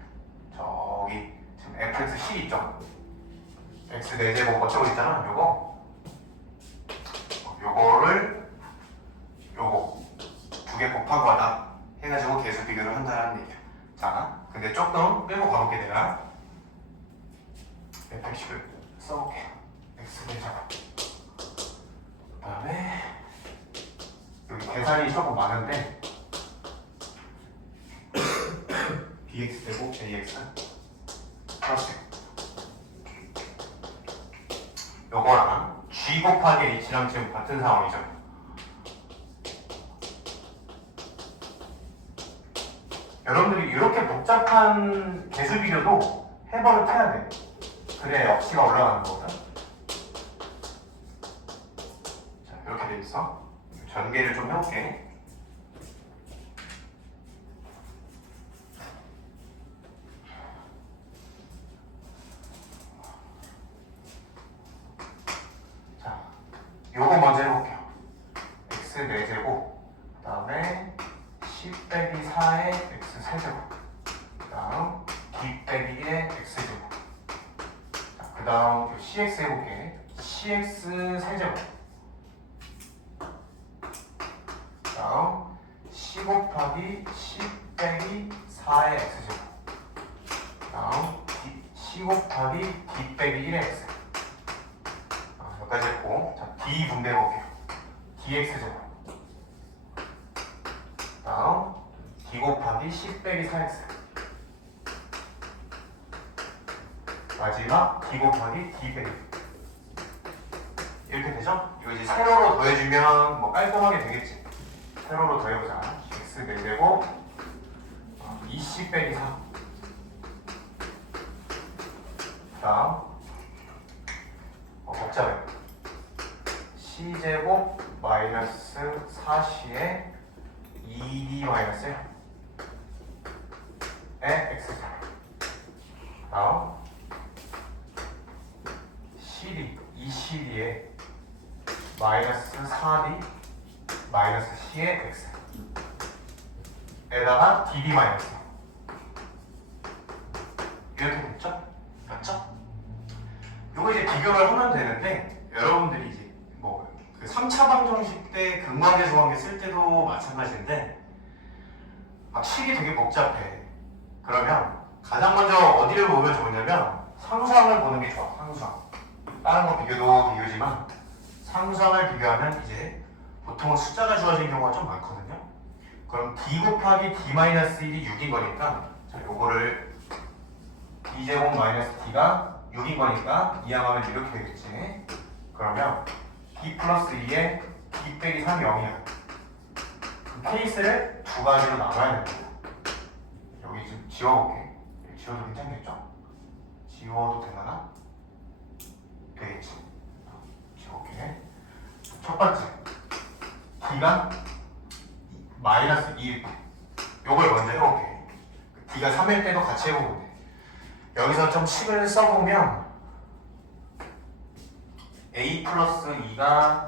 저기 지금 fx10 있죠? x 4제곱 어쩌고 있잖아. 요거를 요거 두 개 곱한 거다 해가지고 개수 비교를 한다는 얘기야. 자, 근데 조금 빼고 가볼게 내가. fx를 써볼게. x 4제곱. 그 다음에 여기 계산이 조금 많은데 bx 제곱 ax 플러스 요거랑 g 곱하기 h랑 지금 같은 상황이죠. 여러분들이 이렇게 복잡한 개수 비교도 해버릇해야 돼. 그래야 역시가 올라가는 거거든. 자, 이렇게 돼 있어. 전개를 좀 해볼게. 자, 요거 먼저 해볼게요. x 4제곱, 그 다음에 10 빼기 4의 x 세제곱, 그 다음 d 빼기 1의 x 제곱. 자, 그 다음 cx 해볼게. cx 세제곱, 그 다음 c 곱하기 10 빼기 4의 x 제곱, 그 다음 c 곱하기 d 빼기 1의 x. 여기까지 했고, 자, d 분배해볼게요. dx 제곱, 다음 d 곱하기 10 빼기 4x, 마지막 d 곱하기 d 빼기. 이렇게 되죠? 이거 이제 세로로 더해주면 뭐 깔끔하게 되겠지. 세로로 더해보자. x 4제곱 20 빼기 4. 다음 복잡해. c제곱 마이너스 4c의 2d 마이너스 1의 x제곱. 다음 cd 2cd의 마이너스 4d 마이너스 c의 x 에다가 dd 마이너스. 이렇게 됐죠? 맞죠? 요거 이제 비교를 하면 되는데, 여러분들이 이제 뭐 그 3차 방정식 때 근관계 조관계 쓸 때도 마찬가지인데 칠이 되게 복잡해. 그러면 가장 먼저 어디를 보면 좋으냐면 상수항을 보는 게 좋아. 상수항. 다른 거 비교도 비교지만 상수항을 비교하면 이제 보통은 숫자가 주어진 경우가 좀 많거든요. 그럼 d 곱하기 d-1이 6인 거니까, 자, 요거를 d제곱 마이너스 d가 6인 거니까 이항하면 이렇게 되겠지. 그러면 d 플러스 2에 d 빼기 3이 0이야. 그 케이스를 두 가지로 나눠야 됩니다. 여기 좀 지워볼게. 지워도 괜찮겠죠? 지워도 되나? 되겠지. 지워볼게. 첫 번째, d가 마이너스 2일 때 요걸 먼저 해볼게. d가 3일 때도 같이 해보면 돼. 여기서 좀 식을 써보면 a 플러스 2가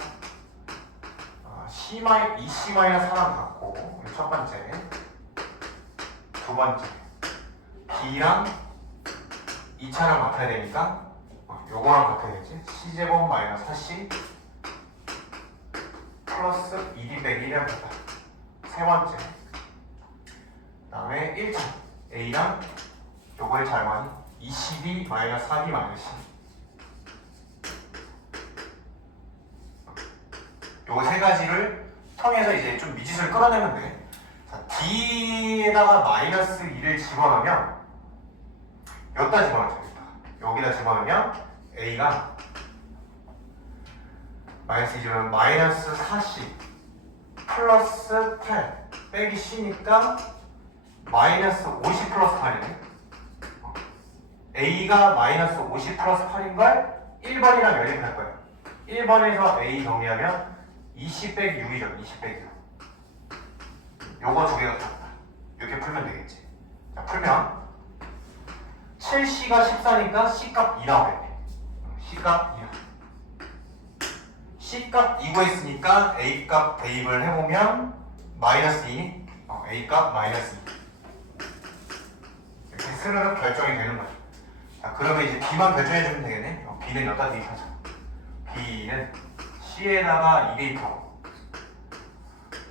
2c-4랑 같고, 첫 번째. 두 번째, b랑 2차랑 같아야 되니까 요거랑 같아야지. c제곱 마이너스 4c 플러스 2d 빼기 1이랑 같다. 세 번째, 그 다음에 1차 a랑 요거의 잘만이 2cd 마이너스 4d 마이너스 c. 요거 세 가지를 통해서 이제 좀 미지수를 끌어내면 돼. 자, d에다가 마이너스 2를 집어넣으면 여기다 집어넣자. 여기다 집어넣으면 a가 마이너스 2면 마이너스 4c 플러스 8 빼기 c니까 마이너스 50 플러스 8이네. a가 마이너스 50 플러스 8인 걸 1번이랑 연립할 거야. 1번에서 a 정리하면 20 빼기 6이죠. 20 빼기 6. 요거 두 개가 같다. 이렇게 풀면 되겠지. 자, 풀면 7c가 14니까 c값 2 나오겠네. c값 2. C값 2 구했으니까 A값 대입을 해보면 마이너스 2, A값 마이너스 2 이렇게 스르륵 결정이 되는 거죠. 자, 그러면 이제 B만 결정해주면 되겠네. B는 여기다 대입하자. B는 C에다가 2 대입하고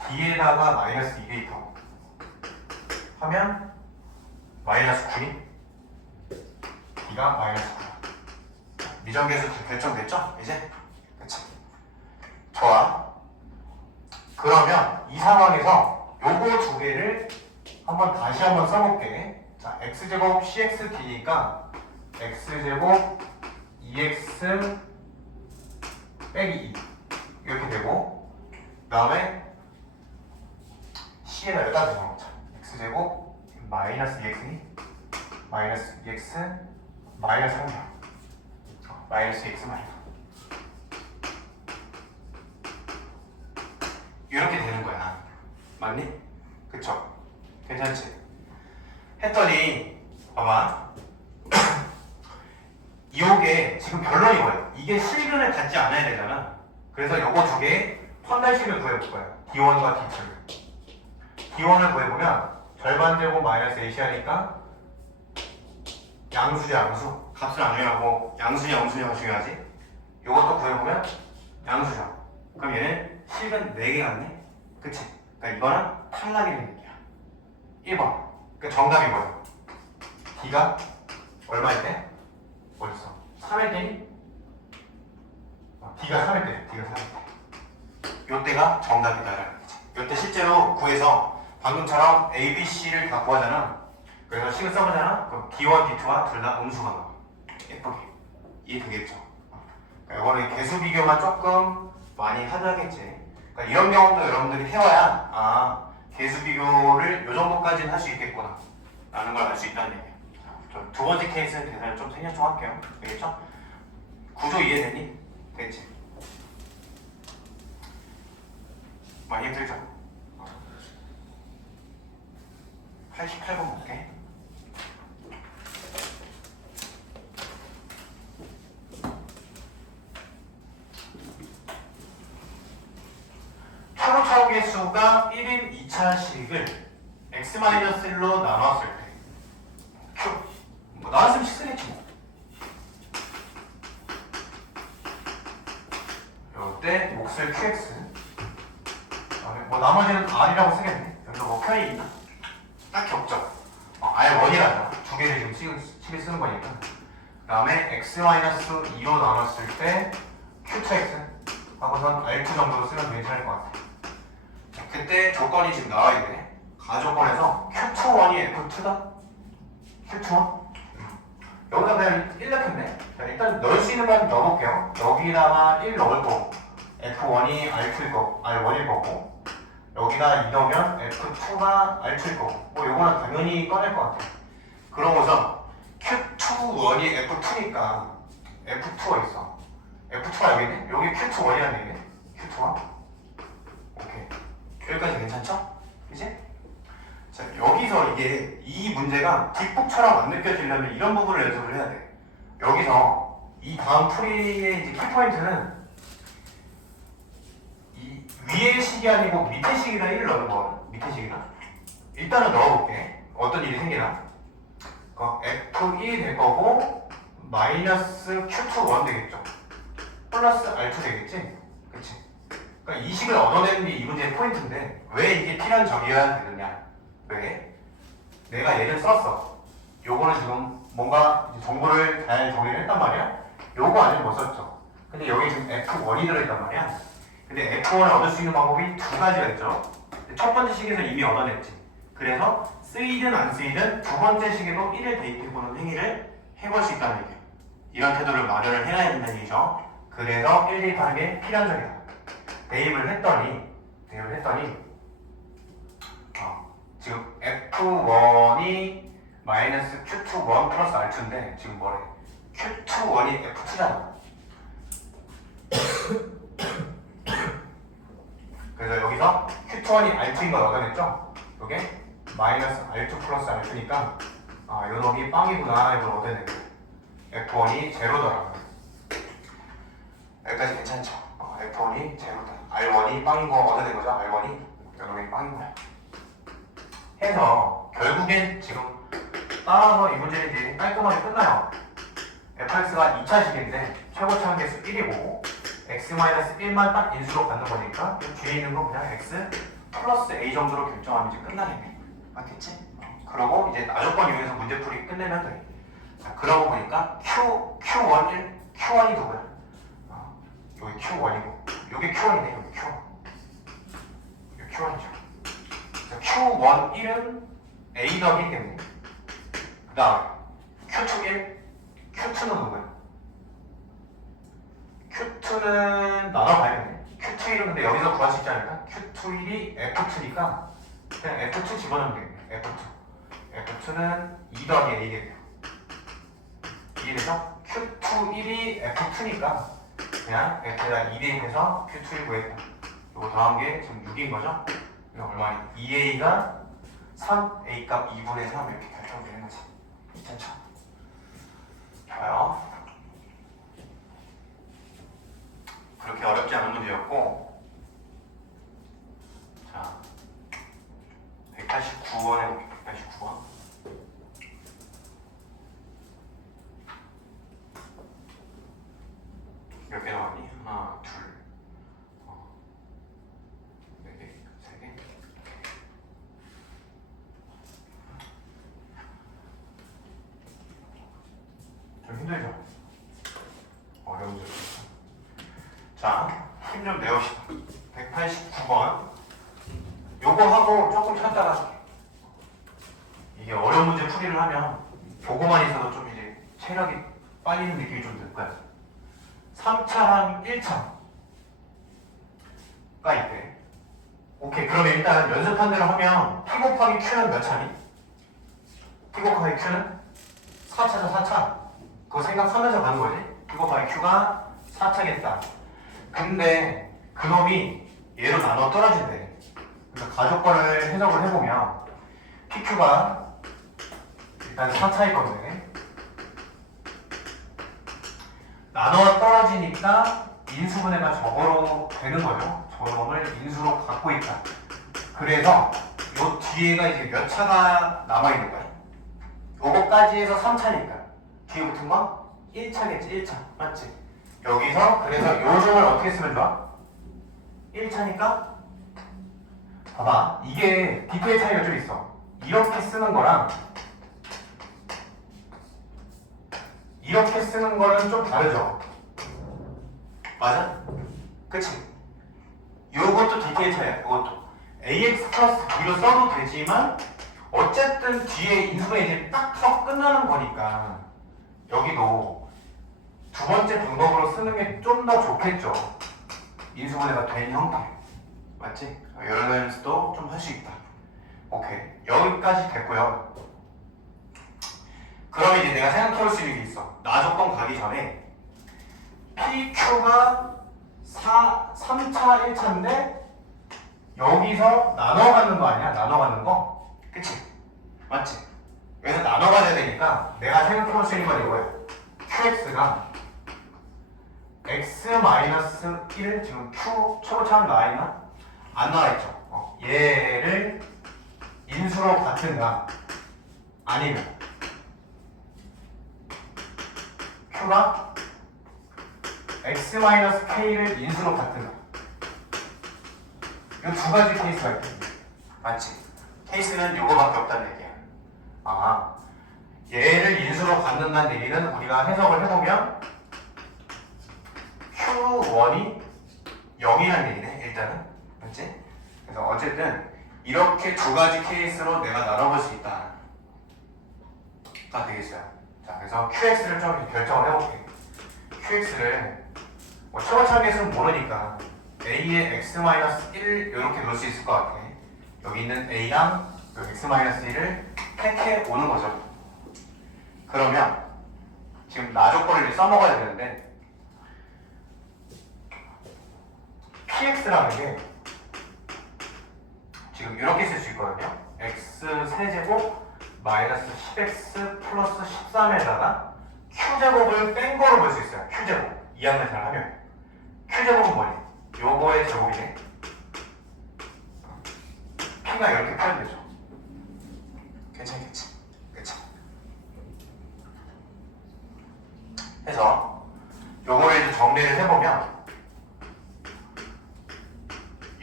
D에다가 마이너스 2 대입하고 하면 마이너스 9인 B가 마이너스 9. 미정계수 결정됐죠? 이제? 그치? 좋아. 그러면 이 상황에서 요거 두 개를 다시 한번 써볼게. 자, x제곱 cxd니까 x제곱 2x 빼기 2 이렇게 되고 그 다음에 c에다 여기다 적어놓자. x제곱 마이너스 2x니 마이너스 2x 마이너스 3이야. 마이너스 x 마이너스 이렇게 되는 거야. 맞니? 그쵸? 괜찮지? 했더니 봐봐. 이게 지금 결론이 뭐예요? 이게 실근을 갖지 않아야 되잖아. 그래서 요거 두 개의 판단식을 구해볼 거야. D1과 D2를. D1을 구해보면 절반 제곱 마이너스 AC하니까 양수죠, 양수. 값을 안 중요하고 양수냐 음수냐가 중요하지. 요것도 구해보면 양수죠. 그럼 얘는 실근 4개 같네? 그치? 그러니까 이거는 탈락이 되는 얘기야. 1번. 그러니까 정답이 뭐야? D가 얼마일 때? 어딨어? 3일 때니? D가 3일 때. D가 3일 때. 요때가 정답이다라는 거지. 요때 실제로 구해서 방금처럼 A, B, C를 다 구하잖아. 그래서 식을 써보잖아. 그럼 D1, D2가 둘 다 음수가 나와. 예쁘게. 이해되겠죠? 그러니까 이거는 개수 비교만 조금 많이 하셔야겠지. 그러니까 이런 경험도 여러분들이 해와야 개수 비교를 요 정도까지는 할 수 있겠구나 라는 걸 알 수 있다는 얘기예요. 두 번째 케이스는 계산을 좀 생략 좀 할게요. 되겠죠? 구조 이해되니? 됐지? 많이 힘들죠? 88번 볼게. 초록차오 개수가 1인 2차식을 x-1로 나눴을 때 Q 나왔으면 식쓰겠지 뭐. 요때 몫을 QX 뭐 나머지는 R이라고 쓰겠네. 여기서 뭐 편이 있나? 딱히 없죠. R1이라죠. 두 개를 지금 식을 쓰는 거니까. 그 다음에 x-2로 나눴을 때 Q2X 하고선 R2 정도로 쓰면 괜찮을 것 같아. 자, 그때 조건이 지금 나와야 돼. 가조건에서 Q21이 F2다? Q21? 여기다 그냥 1 넣겠네. 자, 일단 넣을 수 있는 건 넣어볼게요. 여기다가 1 넣을 거고 F1이 R2일 거고, R1일 거고 여기다 2 넣으면 F2가 R2일 거고 뭐 요거는 당연히 꺼낼 것 같아. 그러고서 Q21이 F2니까 F2가 있어. F2가 여기 있네? 여기 Q21이라는 얘기네. Q2가? 오케이. 여기까지 괜찮죠? 그치? 자, 여기서 이 문제가 뒷북처럼 안 느껴지려면 이런 부분을 연습을 해야 돼. 여기서 이 다음 풀이의 이제 키포인트는 이 위의 식이 아니고 밑의 식이다 1을 넣는 거. 밑의 식이다. 일단은 넣어볼게. 어떤 일이 생기나? F1이 될 거고 마이너스 Q21 되겠죠. 플러스 R2 되겠지? 그치? 그러니까 이 식을 얻어내는 게 이 문제의 포인트인데 왜 이게 필연적이어야 되느냐? 왜? 내가 얘를 썼어. 요거는 지금 뭔가 정보를 잘 정리를 했단 말이야. 요거 아니면 못 썼죠. 근데 여기 지금 F1이 들어있단 말이야. 근데 F1을 얻을 수 있는 방법이 두 가지가 있죠. 첫 번째 식에서 이미 얻어냈지. 그래서 쓰이든 안 쓰이든 두 번째 식에도 1을 대입해보는 행위를 해볼 수 있다는 얘기예요. 이런 태도를 마련을 해야 된다는 얘기죠. 그래서 1 대입하는 게 필연적이다. 대입을 했더니 지금 F1이 마이너스 Q21 플러스 R2인데 지금 뭐래? Q21이 F2잖아. 그래서 여기서 Q21이 R2인 걸 얻어냈죠? 이게 마이너스 R2 플러스 R2니까 요 놈이 빵이구나 이걸 얻어내고 F1이 제로더라. 여기까지 괜찮죠? F1 F1이 제로다. R1이 빵인 거 어떻게 된 거죠? R1이 여러분이 빵인 거야. 해서 결국엔 지금 따라서 이 문제는 이제 깔끔하게 끝나요. fx가 2차식인데 최고차 한계수 1이고 x-1만 딱 인수로 받는 거니까 뒤에 있는 거 그냥 x 플러스 a 정도로 결정하면 이제 끝나겠네. 맞겠지? 그러고 이제 나조건 이용해서 문제풀이 끝내면 돼. 자, 그러고 보니까 Q1이 누구야? 여기 Q1이고 여기 Q1이네. 여기 Q1. 여기 Q1이죠. Q1 1은 A 더하기 1이겠네. 그 다음에 Q2 1, Q2는 누구야? Q2는 나눠봐야겠네. Q2 1은 근데 여기서 구할 수 있지 않을까? Q2 1이 F2니까 그냥 F2 집어넣으면 되겠네. F2는 2 더하기 A겠네요. 이래서 Q2 1이 F2니까 그냥 F에다 2 대입해서 Q2 1 구했다. 이거 더한 게 지금 6인 거죠? 이거 얼마니? 2A가 3A 값 2분의 3 이렇게 결정되는 거지. 괜찮죠? 좋아요. 그렇게 어렵지 않은 문제였고, 자 189번 해볼게요. 189번. 몇 개 나왔니? 하나, 둘, 네 개, 세 개. 좀 힘들죠? 어려운 점. 자, 힘 좀 내봅시다. 189번. 요거 하고 조금 찾다가 이게 어려운 문제 풀이를 하면 보고만 있어도 좀 이제 체력이 빨리는 느낌이 좀 들 거야. 3차랑 1차가 있대. 오케이, 그러면 일단 연습한 대로 하면 P 곱하기 Q는 몇 차니? P 곱하기 Q는 4차죠, 4차. 그거 생각하면서 가는 거지. P 곱하기 Q가 4차겠다. 근데 그놈이 얘로 나눠 떨어진대. 그러니까 가족권을 해석을 해보면 PQ가 일단 4차일 건데 나눠 떨어지니까 인수분해가 저거로 되는 거죠. 저놈을 인수로 갖고 있다. 그래서 요 뒤에가 이제 몇 차가 남아있는 거야? 요거까지 해서 3차니까 뒤에 붙은 건 1차겠지. 1차 맞지? 여기서 그래서 요 점을 어떻게 쓰면 좋아? 1차니까 봐봐, 이게 디테일 차이가 좀 있어. 이렇게 쓰는 거랑 이렇게 쓰는 거는 좀 다르죠. 맞아? 그치? 요것도 디테일 차이야. 이것도 ax 플러스 b로 써도 되지만 어쨌든 뒤에 인수분해 이제 딱 하고 끝나는 거니까 여기도 두 번째 방법으로 쓰는 게 좀 더 좋겠죠. 인수분해가 된 형태. 맞지? 여러 가지도 좀 할 수 있다. 오케이. 여기까지 됐고요. 그럼 이제 내가 생각해볼 수 있는 게 있어. 나조건 가기 전에 PQ가 3차 1차인데 여기서 나눠 갖는 거 아니야? 나눠 갖는 거? 그치? 맞지? 그래서 나눠 가야 되니까 내가 생각해볼 수 있는 건 이거야. QX가 X-1 지금 Q 초고차는 나와있나? 안 나와있죠. 얘를 인수로 같은가 아니면 Q가 X-K를 인수로 같은가. 이 두 가지 케이스가 있거든요. 맞지? 케이스는 요거밖에 없다는 얘기야. 아, 얘를 인수로 갖는다는 얘기는 우리가 해석을 해보면 Q1이 0이라는 얘기네, 일단은. 맞지? 그래서 어쨌든 이렇게 두 가지 케이스로 내가 나눠볼 수 있다 가 되겠어요. 자, 그래서 QX를 좀 결정을 해볼게. QX를 뭐 초고차 계수는 모르니까 A의 X-1 이렇게 놓을 수 있을 것 같아. 여기 있는 A랑 X-1을 택해 오는 거죠. 그러면 지금 나조건을 써먹어야 되는데 PX라는 게 지금 이렇게 쓸 수 있거든요. X 세제곱 마이너스 10X 플러스 13에다가 Q제곱을 뺀 거로 볼 수 있어요. Q제곱. 2학년 잘 하면. Q제곱은 뭐니? 요거의 제곱이네. P가 이렇게 표현 되죠. 괜찮겠지? 그쵸? 해서 요거를 이제 정리를 해보면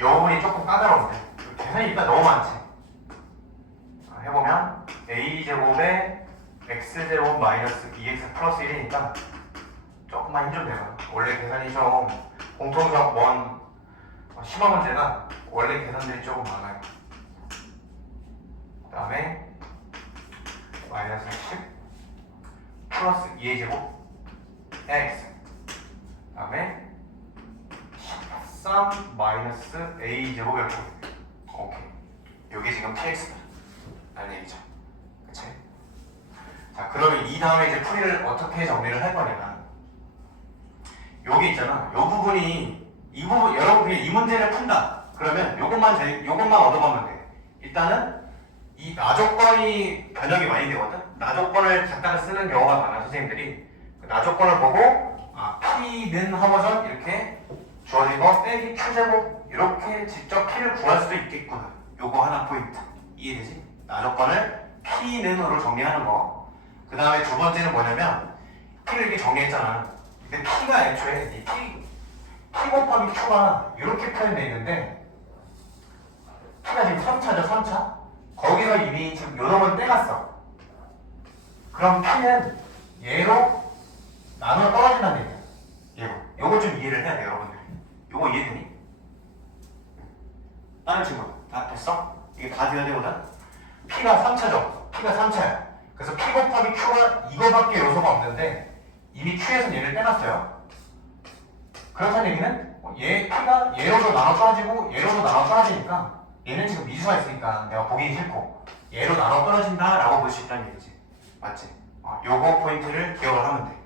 요 부분이 조금 까다로운데 계산이 일단 너무 많지. 해보면 a제곱에 x제곱 마이너스 2x 플러스 1이니까 조금만 힘 좀 내요. 원래 계산이 좀 공통적 먼 심화 문제가 원래 계산들이 조금 많아요. 그 다음에 마이너스 10 플러스 2a제곱 x 그 다음에 13 마이너스 a제곱 이렇게. 오케이. 요게 지금 px다 라는 얘기죠. 그치? 자, 그러면 이 다음에 이제 풀이를 어떻게 정리를 할 거냐면 요게 있잖아. 요 부분이 이 부분 여러분이 이 문제를 푼다. 그러면 요것만 얻어가면 돼. 일단은 이 나조건이 변형이 많이 되거든. 나조건을 갖다가 쓰는 경우가 많아 선생님들이. 그 나조건을 보고 p는 하고선 이렇게 주어진 거 빼기 q제곱 이렇게 직접 p를 구할 수도 있겠구나. 요거 하나 포인트. 이해되지? 나조건을 p는으로 정리하는 거. 그 다음에 두 번째는 뭐냐면 p를 이렇게 정리했잖아. 근데 p가 애초에 이 p 곱하기 q가 이렇게 표현되어 있는데 p가 지금 3차죠. 3차. 거기서 이미 지금 요 놈은 떼갔어. 그럼 p는 얘로 나눠 떨어진다는 얘기야. 얘로. 요거 좀 이해를 해야 돼 여러분들이. 요거 이해되니? 다른 친구 다 됐어? 이게 다 돼야 되거든? p가 3차죠. p가 3차야. 그래서 p 곱하기 q가 이거밖에 요소가 없는데 이미 q에서 얘를 떼놨어요. 그렇다는 얘기는 p가 얘로도 나눠 떨어지고 얘로도 나눠 떨어지니까 얘는 지금 미수가 있으니까 내가 보기 싫고 얘로 나눠 떨어진다 라고 볼 수 있다는 얘기지. 맞지? 요거 포인트를 기억을 하면 돼.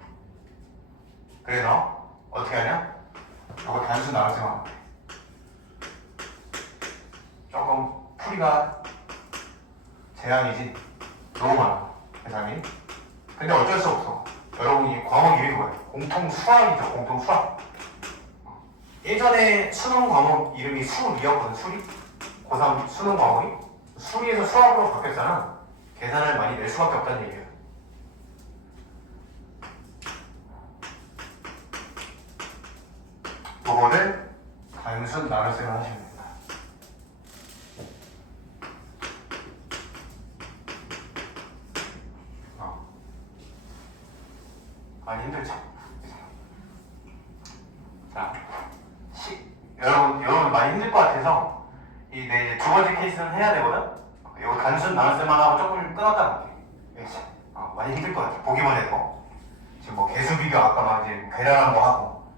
그래서 어떻게 하냐? 요거 단수 나눠서 하면 돼. 조금 풀이가 제한이지. 너무 많아 계산이. 근데 어쩔 수 없어. 여러분이 과목 이름이 뭐예요? 공통 수학이죠. 공통 수학. 예전에 수능 과목 이름이 수리였거든. 수리. 고3 수능 과목이 수리에서 수학으로 바뀌었잖아. 계산을 많이 낼 수밖에 없다는 얘기예요. 그거를 단순 나눗셈을 하시면 됩니다. 많이 힘들죠? 자, 여러분 많이 힘들 것 같아서 내 두 번째 케이스는 해야 되거든? 이거 단순 나눗셈만 하고 조금 끊었다 볼게. 그렇지? 많이 힘들 것 같아. 보기만 해도. 지금 뭐 개수 비교 아까 막 이제 괴랄한 거 하고.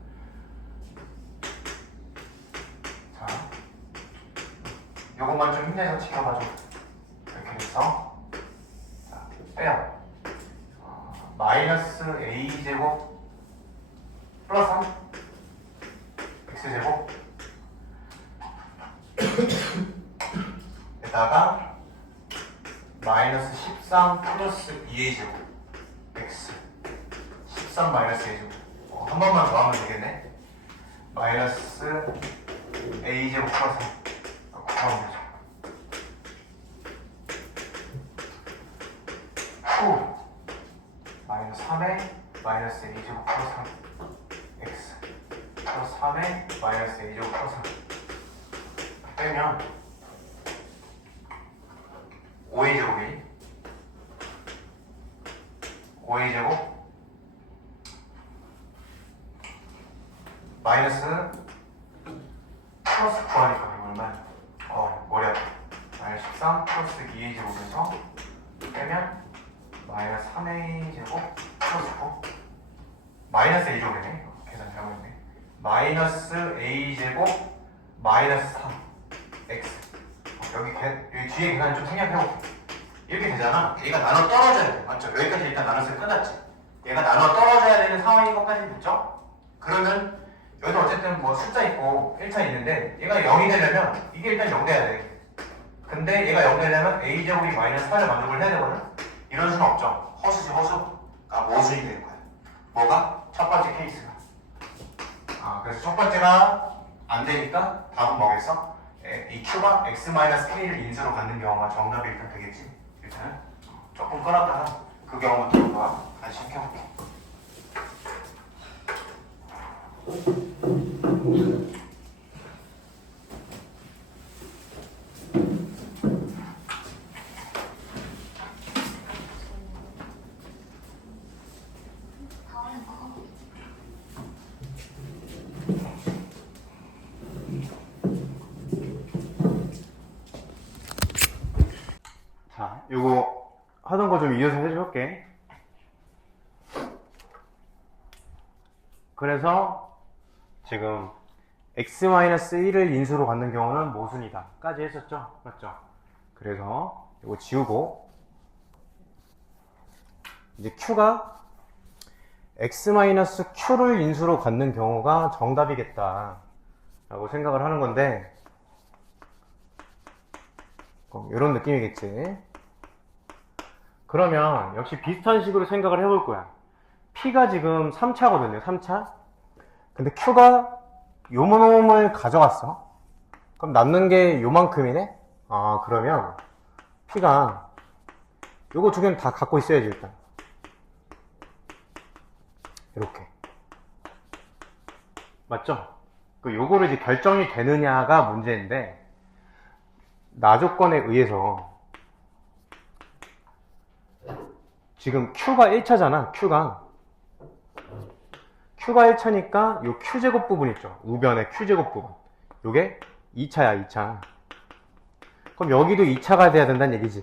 자, 요것만 좀 힘내서 지켜봐줘. 이렇게 해서. 자, 빼요. 마이너스 a제곱 플러스 3 x제곱 에다가 마이너스 13 플러스 2a제곱 x 13 마이너스 a제곱 한 번만 더 하면 되겠네. 마이너스 a제곱 플러스 3 곱하면 되죠. 후 마이너스 3에 마이너스 a제곱 플러스 3 x 플러스 3에 마이너스 a제곱 플러스 3 빼면 5a제곱이 5a제곱 마이너스 플러스 9하니까 그러면 머리 아파. 마이너스 13 플러스 2a제곱에서 빼면 마이너스 3a제곱 플러스 9 마이너스 a제곱이네. 계산 잘못했네. 마이너스 a제곱 마이너스 3 x 여기 뒤에 계산을 좀 생략해볼게. 이렇게 되잖아. 얘가 나눠 떨어져야 돼. 맞죠? 여기까지 일단 나눠서 끝났지. 얘가 나눠 떨어져야 되는 상황인 것까지 됐죠? 그러면 여기도 어쨌든 뭐 숫자 있고 1차 있는데 얘가 0이 되려면 이게 일단 0 돼야 돼. 근데 얘가 0 되려면 a제곱이 마이너스 8을 만족을 해야 되거든? 이런 수는 없죠. 허수지 허수. 모순이 되는 거야. 뭐가? 첫 번째 케이스가. 그래서 첫 번째가 안 되니까 답은 뭐겠어? 이 Q가 X-K를 인수로 갖는 경우가 정답이 일단 되겠지. 일단 조금 끊었다가 그 경우부터 우리가 다시 시작해볼게. 자, 요거 하던 거 좀 이어서 해줄게. 그래서 지금 x-1을 인수로 갖는 경우는 모순이다 까지 했었죠? 맞죠? 그래서 이거 지우고 이제 q가 x-q를 인수로 갖는 경우가 정답이겠다 라고 생각을 하는 건데 이런 느낌이겠지. 그러면 역시 비슷한 식으로 생각을 해볼 거야. P가 지금 3차거든요. 3차. 근데 Q가 요놈을 가져갔어. 그럼 남는 게 요만큼이네? 아, 그러면 P가 요거 두 개는 다 갖고 있어야지, 일단. 이렇게. 맞죠? 요거를 이제 결정이 되느냐가 문제인데, 나 조건에 의해서 지금 Q가 1차잖아. Q가 1차니까 요 Q제곱 부분 있죠. 우변의 Q제곱 부분. 요게 2차야, 2차. 그럼 여기도 2차가 돼야 된다는 얘기지.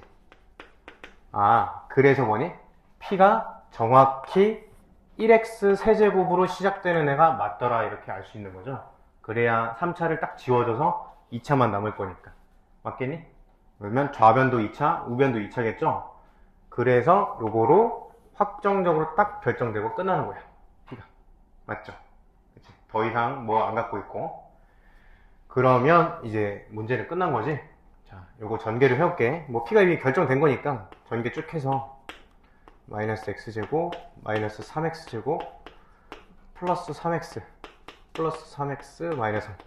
아, 그래서 뭐니? P가 정확히 1x 세제곱으로 시작되는 애가 맞더라 이렇게 알 수 있는 거죠. 그래야 3차를 딱 지워줘서 2차만 남을 거니까. 맞겠니? 그러면 좌변도 2차, 우변도 2차겠죠? 그래서 요거로 확정적으로 딱 결정되고 끝나는 거야. P가. 맞죠? 그치? 더 이상 뭐 안 갖고 있고. 그러면 이제 문제는 끝난 거지? 자, 요거 전개를 해볼게. 뭐 P가 이미 결정된 거니까 전개 쭉 해서 마이너스 x제곱, 마이너스 3x제곱, 플러스 3x, 플러스 3x, 마이너스 3.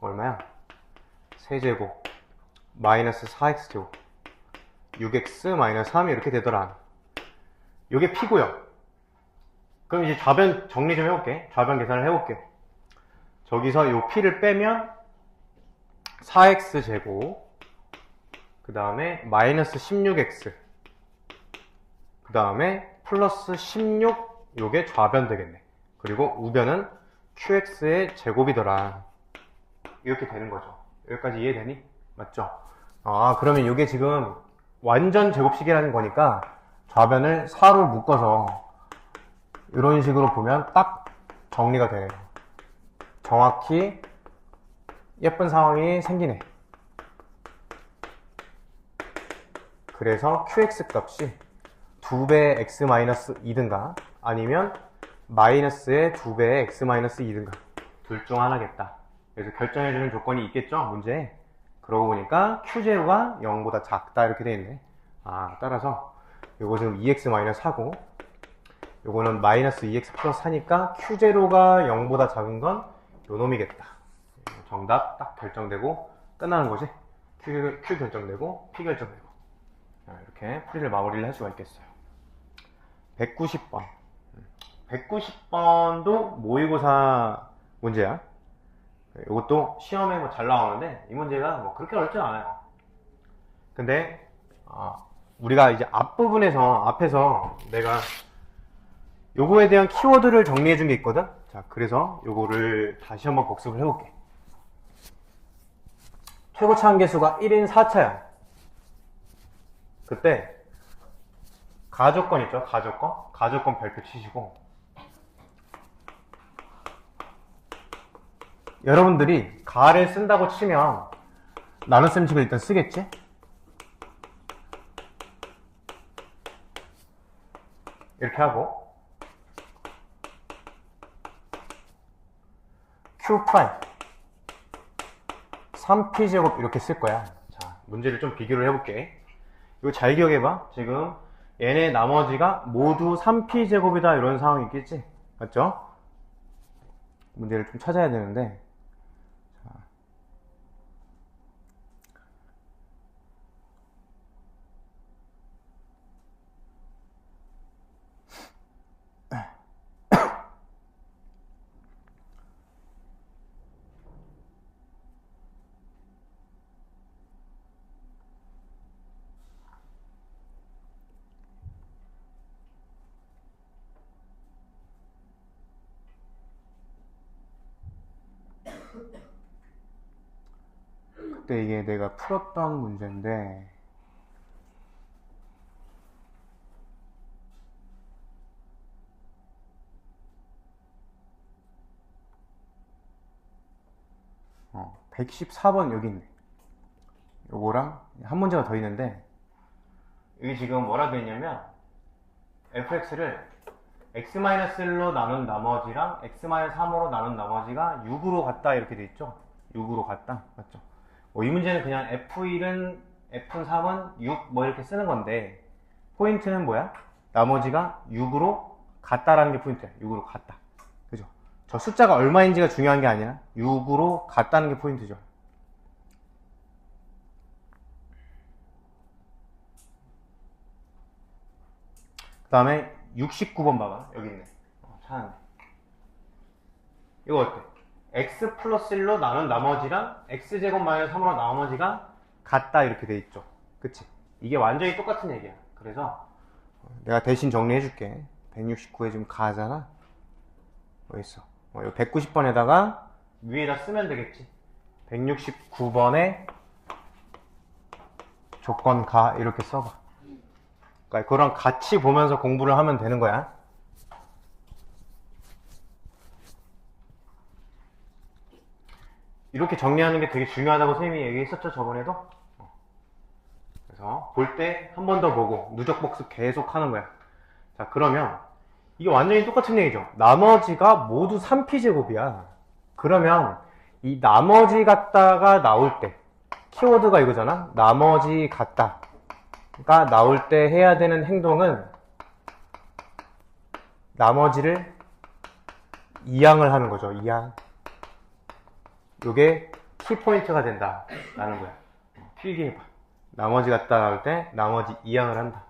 얼마야? 세제곱, 마이너스 4x제곱, 6x 마이너스 3이 이렇게 되더라. 요게 P고요. 그럼 이제 좌변 정리 좀 해볼게. 좌변 계산을 해볼게요. 저기서 요 P를 빼면 4x제곱, 그 다음에 마이너스 16x, 그 다음에 플러스 16, 요게 좌변 되겠네. 그리고 우변은 qx의 제곱이더라. 이렇게 되는 거죠. 여기까지 이해되니? 맞죠? 아, 그러면 요게 지금 완전 제곱식이라는 거니까 좌변을 4로 묶어서 이런 식으로 보면 딱 정리가 되네요. 정확히 예쁜 상황이 생기네. 그래서 qx 값이 2배 x-2든가 아니면 마이너스의 2배의 x-2든가 둘 중 하나겠다. 그래서 결정해주는 조건이 있겠죠? 문제에. 그러고 보니까 q제로가 0보다 작다 이렇게 되어 있네. 아, 따라서 요거 지금 2x-4고 요거는 마이너스 2x 플러스 4니까 q제로가 0보다 작은 건 요놈이겠다. 정답 딱 결정되고 끝나는 거지. q 결정되고 p 결정되고. 이렇게 풀이를 마무리를 할 수가 있겠어요. 190번 190번도 모의고사 문제야. 이것도 시험에 뭐 잘 나오는데 이 문제가 뭐 그렇게 어렵지 않아요. 근데 우리가 이제 앞에서 내가 요거에 대한 키워드를 정리해 준 게 있거든. 자, 그래서 요거를 다시 한번 복습을 해볼게. 최고차 한계수가 1인 4차야. 그때 가조건 있죠? 가조건 별표 치시고, 여러분들이 가를 쓴다고 치면 나눗셈식을 일단 쓰겠지? 이렇게 하고 Q 프라임 3P제곱 이렇게 쓸 거야. 자, 문제를 좀 비교를 해볼게. 이거 잘 기억해봐. 지금 얘네 나머지가 모두 3P제곱이다 이런 상황이 있겠지? 맞죠? 문제를 좀 찾아야 되는데, 그때 이게 내가 풀었던 문제인데 어, 114번 여기 있네. 요거랑 한 문제가 더 있는데 여기 지금 뭐라 되어있냐면 fx를 x-1로 나눈 나머지랑 x-3으로 나눈 나머지가 6으로 같다 이렇게 돼 있죠. 6으로 같다 맞죠? 이 문제는 그냥 f1은 f3은 6 뭐 이렇게 쓰는 건데 포인트는 뭐야? 나머지가 6으로 같다라는 게 포인트야. 6으로 같다. 그죠? 저 숫자가 얼마인지가 중요한 게 아니라 6으로 같다는 게 포인트죠. 그 다음에 69번 봐봐. 여기 있네. 찾았네. 이거 어때? x 플러스 1로 나눈 나머지랑 x제곱 마이너스 3으로 나머지가 같다 이렇게 돼 있죠. 그치? 이게 완전히 똑같은 얘기야. 그래서 내가 대신 정리해 줄게. 169에 지금 가잖아. 여기 있어. 190번에다가 위에다 쓰면 되겠지. 169번에 조건 가 이렇게 써봐. 그러니까 그거랑 같이 보면서 공부를 하면 되는 거야. 이렇게 정리하는 게 되게 중요하다고 선생님이 얘기했었죠, 저번에도? 그래서 볼 때 한 번 더 보고 누적 복습 계속 하는 거야. 자, 그러면 이게 완전히 똑같은 얘기죠. 나머지가 모두 3p제곱이야. 그러면 이 나머지 같다가 나올 때 키워드가 이거잖아. 나머지 같다가 나올 때 해야 되는 행동은 나머지를 이항을 하는 거죠. 이항. 요게 키포인트가 된다 라는 거야. 필기해봐. 나머지 같다 나올 때 나머지 이항을 한다.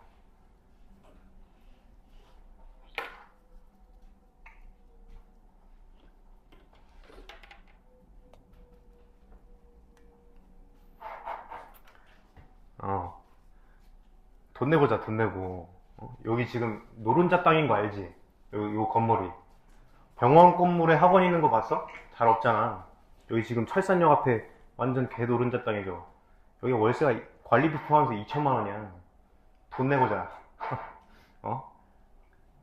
돈 내보자, 돈 내고. 여기 지금 노른자 땅인 거 알지? 요 건물이. 병원 건물에 학원 있는 거 봤어? 잘 없잖아. 여기 지금 철산역 앞에 완전 개 노른자 땅이죠. 여기 월세가 관리비 포함해서 2천만 원이야. 돈 내보자.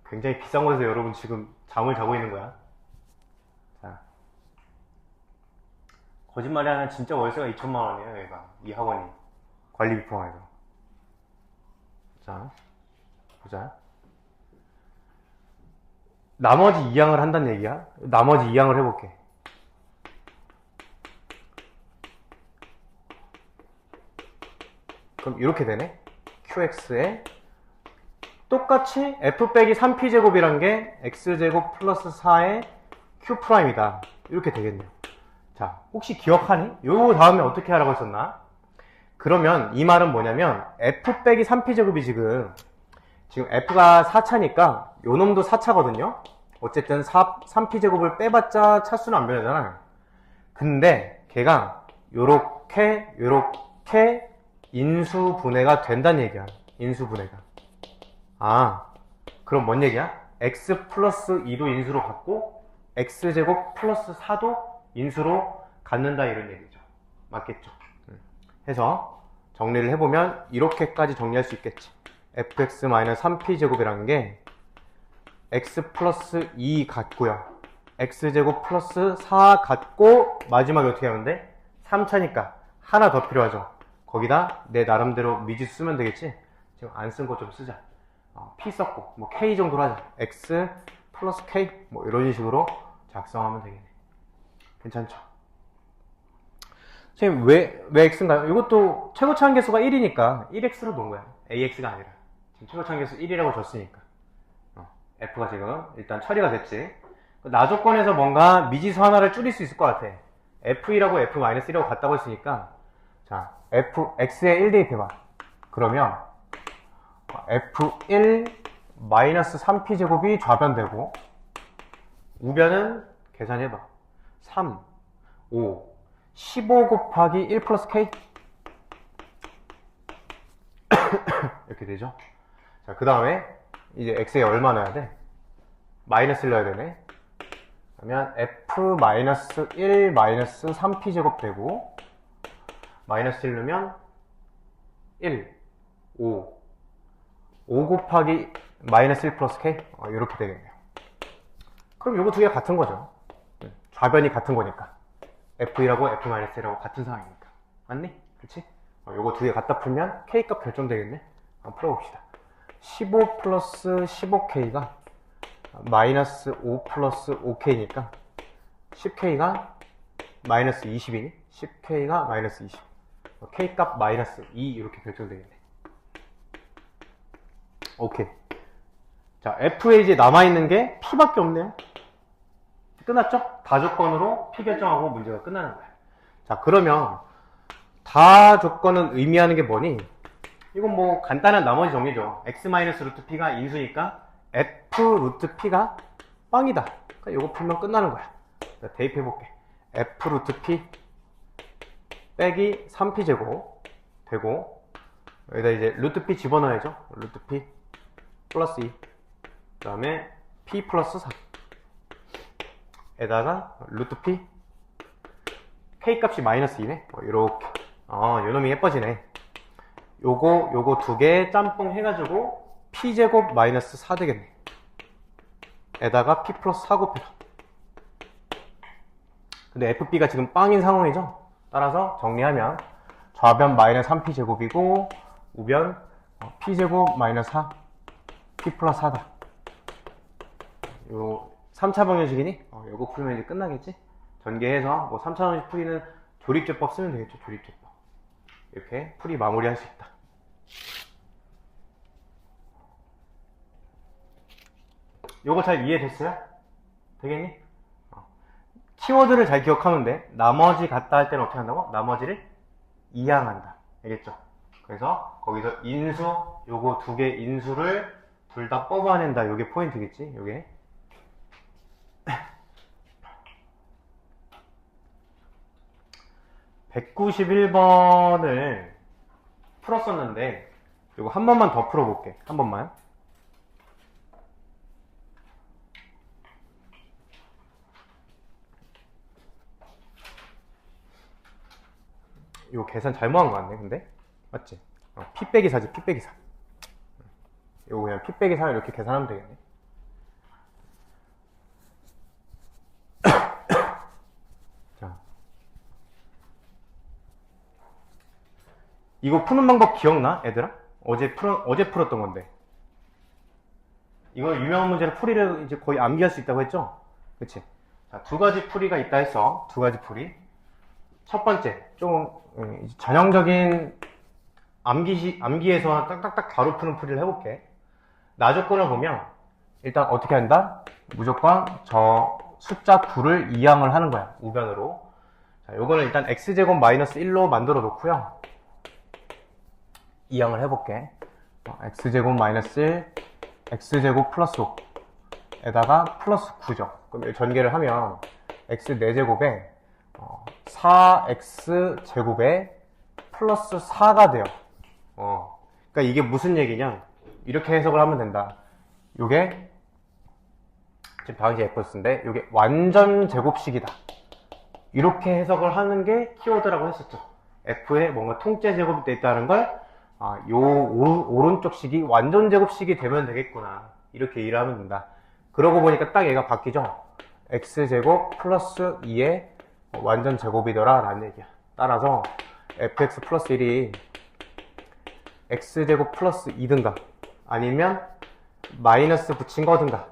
굉장히 비싼 곳에서 여러분 지금 잠을 자고 있는 거야. 자. 거짓말이 아니라 진짜 월세가 2천만 원이에요, 얘가. 이 학원이. 관리비 포함해서. 자, 보자. 나머지 2항을 한다는 얘기야. 나머지 2항을 해볼게. 그럼 이렇게 되네. qx에 똑같이 f 빼기 3p제곱이란 게 x제곱 플러스 4의 q'이다. 이렇게 되겠네요. 자, 혹시 기억하니? 요 다음에 어떻게 하라고 했었나? 그러면 이 말은 뭐냐면 f 빼기 3p제곱이 지금 f가 4차니까 요 놈도 4차거든요. 어쨌든 3p제곱을 빼봤자 차수는 안 변하잖아요. 근데 걔가 요렇게 인수분해가 된다는 얘기야. 인수분해가. 그럼 뭔 얘기야? x 플러스 2도 인수로 갖고 x제곱 플러스 4도 인수로 갖는다 이런 얘기죠. 맞겠죠? 해서 정리를 해보면 이렇게까지 정리할 수 있겠지. fx-3p제곱이라는 게 x 플러스 2 같고요. x제곱 플러스 4 같고 마지막에 어떻게 하는데? 3차니까 하나 더 필요하죠. 거기다 내 나름대로 미지수 쓰면 되겠지? 지금 안 쓴 거 좀 쓰자. p 썼고 뭐 k 정도로 하자. x 플러스 k 뭐 이런 식으로 작성하면 되겠네. 괜찮죠? 선생님 왜 x인가요? 이것도 최고치 한계수가 1이니까 1x로 놓은 거야. ax가 아니라 지금 최고치 한계수 1이라고 줬으니까 f가 지금 일단 처리가 됐지. 나 조건에서 뭔가 미지수 하나를 줄일 수 있을 것 같아. f1하고 f-1하고 같다고 했으니까 자 x에 1 대입해봐. 그러면 f1 마이너스 3p제곱이 좌변되고 우변은 계산해봐. 3, 5, 15 곱하기 1 플러스 k 이렇게 되죠. 자, 그 다음에 이제 x에 얼마 넣어야 돼? 마이너스를 넣어야 되네. 그러면 f-1 3p 제곱 되고 마이너스 1 넣으면 1, 5 곱하기 마이너스 1 플러스 k 이렇게 되겠네요. 그럼 요거 두 개 같은 거죠. 좌변이 같은 거니까 f1하고 f-1하고 같은 상황이니까. 맞니? 그렇지? 요거 두 개 갖다 풀면 k 값 결정되겠네. 한번 풀어봅시다. 15 플러스 15k가 마이너스 5 플러스 5k니까 10k가 마이너스 20이니 10k가 마이너스 20 k 값 마이너스 2 이렇게 결정되겠네. 오케이. 자, f에 이제 남아있는 게 p밖에 없네요. 끝났죠? 다 조건으로 p 결정하고 문제가 끝나는 거야. 자, 그러면 다 조건은 의미하는 게 뭐니? 이건 뭐 간단한 나머지 정리죠. x-p가 인수니까 f 루트 p가 빵이다. 그러니까 이거 풀면 끝나는 거야. 자, 대입해볼게. f 루트 p 빼기 3p 제곱 되고 여기다 이제 루트 p 집어넣어야죠. 루트 p 플러스 2 그 다음에 p 플러스 4 에다가 루트 p k 값이 마이너스 2네. 이렇게 요놈이 예뻐지네. 요거 두 개 짬뽕 해가지고 p제곱 마이너스 4 되겠네. 에다가 p 플러스 4 곱해라. 근데 fb가 지금 빵인 상황이죠. 따라서 정리하면 좌변 마이너스 3p 제곱이고 우변 p제곱 마이너스 4 p 플러스 4다. 요 3차 방정식이니? 요거 풀면 이제 끝나겠지? 전개해서 뭐 3차 방정식 풀이는 조립제법 쓰면 되겠죠. 조립제법. 이렇게 풀이 마무리할 수 있다. 요거 잘 이해됐어요? 되겠니? 키워드를 잘 기억하면 돼. 나머지 같다 할 때는 어떻게 한다고? 나머지를 이항한다. 알겠죠? 그래서 거기서 인수, 요거 두 개 인수를 둘 다 뽑아낸다. 요게 포인트겠지? 요게. (191번을) 풀었었는데 요거 한 번만 더 풀어볼게. 한 번만. 이거 계산 잘못한 거 같네. 근데 맞지? p 빼기 4지. p 빼기 4. 이거 그냥 p 빼기 4 이렇게 계산하면 되겠네. 자, 이거 푸는 방법 기억나, 얘들아? 어제 풀었던 건데. 이거 유명한 문제로 풀이를 이제 거의 암기할 수 있다고 했죠? 그치? 자, 두 가지 풀이가 있다 했어. 두 가지 풀이. 첫 번째, 좀 전형적인 암기에서 딱딱딱 바로 푸는 풀이를 해볼게. 나 조건을 보면 일단 어떻게 한다? 무조건 저 숫자 9를 이항을 하는 거야. 우변으로. 자, 요거는 일단 x제곱 마이너스 1로 만들어 놓고요. 이항을 해볼게. x제곱 마이너스 1, x제곱 플러스 5 에다가 플러스 9죠. 그럼 전개를 하면 x 4제곱에 4x 제곱에 플러스 4가 돼요. 그러니까 이게 무슨 얘기냐? 이렇게 해석을 하면 된다. 요게 지금 당시 fx인데 요게 완전 제곱식이다. 이렇게 해석을 하는 게 키워드라고 했었죠. f에 뭔가 통째 제곱이 돼 있다는 걸 요 오른쪽 식이 완전 제곱식이 되면 되겠구나. 이렇게 이해를 하면 된다. 그러고 보니까 딱 얘가 바뀌죠. x제곱 플러스 2의 완전 제곱이더라 라는 얘기야. 따라서 fx 플러스 1이 x제곱 플러스 2든가 아니면 마이너스 붙인 거든가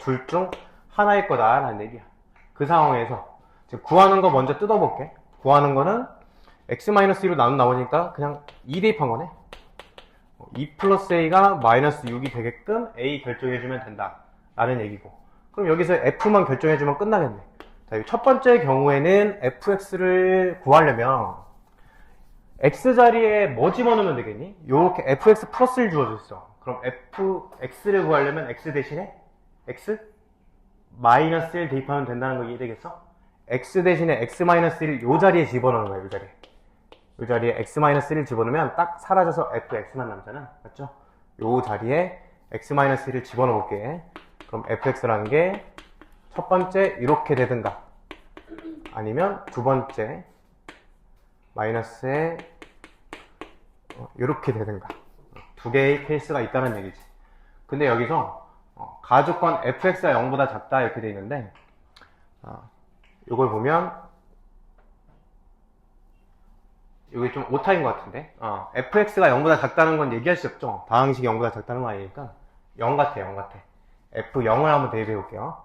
둘 중 하나일 거다 라는 얘기야. 그 상황에서 지금 구하는 거 먼저 뜯어볼게. 구하는 거는 x-2로 나오니까 그냥 2 대입한 거네. 2 플러스 a가 마이너스 6이 되게끔 a 결정해주면 된다 라는 얘기고, 그럼 여기서 f만 결정해주면 끝나겠네. 자, 첫 번째 경우에는 fx를 구하려면 x 자리에 뭐 집어넣으면 되겠니? 요렇게 fx 플러스를 주어줬어. 그럼 fx를 구하려면 x 대신에 x 마이너스 1 대입하면 된다는 거 이해되겠어? x 대신에 x-1 요 자리에 집어넣는 거야. 요 자리에. 요 자리에 x-1을 집어넣으면 딱 사라져서 fx만 남잖아. 맞죠? 요 자리에 x-1을 집어넣을게. 그럼 fx라는 게 첫 번째 이렇게 되든가 아니면 두 번째 마이너스에 이렇게 되든가 두 개의 케이스가 있다는 얘기지. 근데 여기서 가주권 fx가 0보다 작다 이렇게 돼 있는데 이걸 보면 이게 좀 오타인 것 같은데 fx가 0보다 작다는 건 얘기할 수 없죠. 다항식이 0보다 작다는 거 아니니까 0 같아 0 같아. f0을 한번 대입해 볼게요.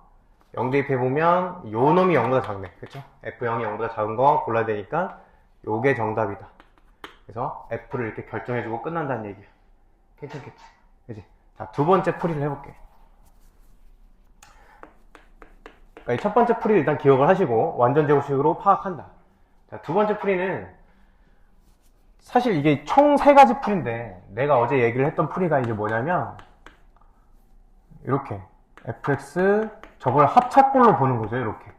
0 대입해 보면 요 놈이 0보다 작네. 그쵸? f0이 0보다 작은 거 골라야 되니까 요게 정답이다. 그래서 f를 이렇게 결정해 주고 끝난다는 얘기야. 괜찮겠지? 그치? 자, 두 번째 풀이를 해볼게. 그러니까 이 첫 번째 풀이를 일단 기억을 하시고 완전 제곱식으로 파악한다. 자, 두 번째 풀이는 사실 이게 총 세 가지 풀인데 내가 어제 얘기를 했던 풀이가 이제 뭐냐면 이렇게 fx 저걸 합차꼴로 보는 거죠. 이렇게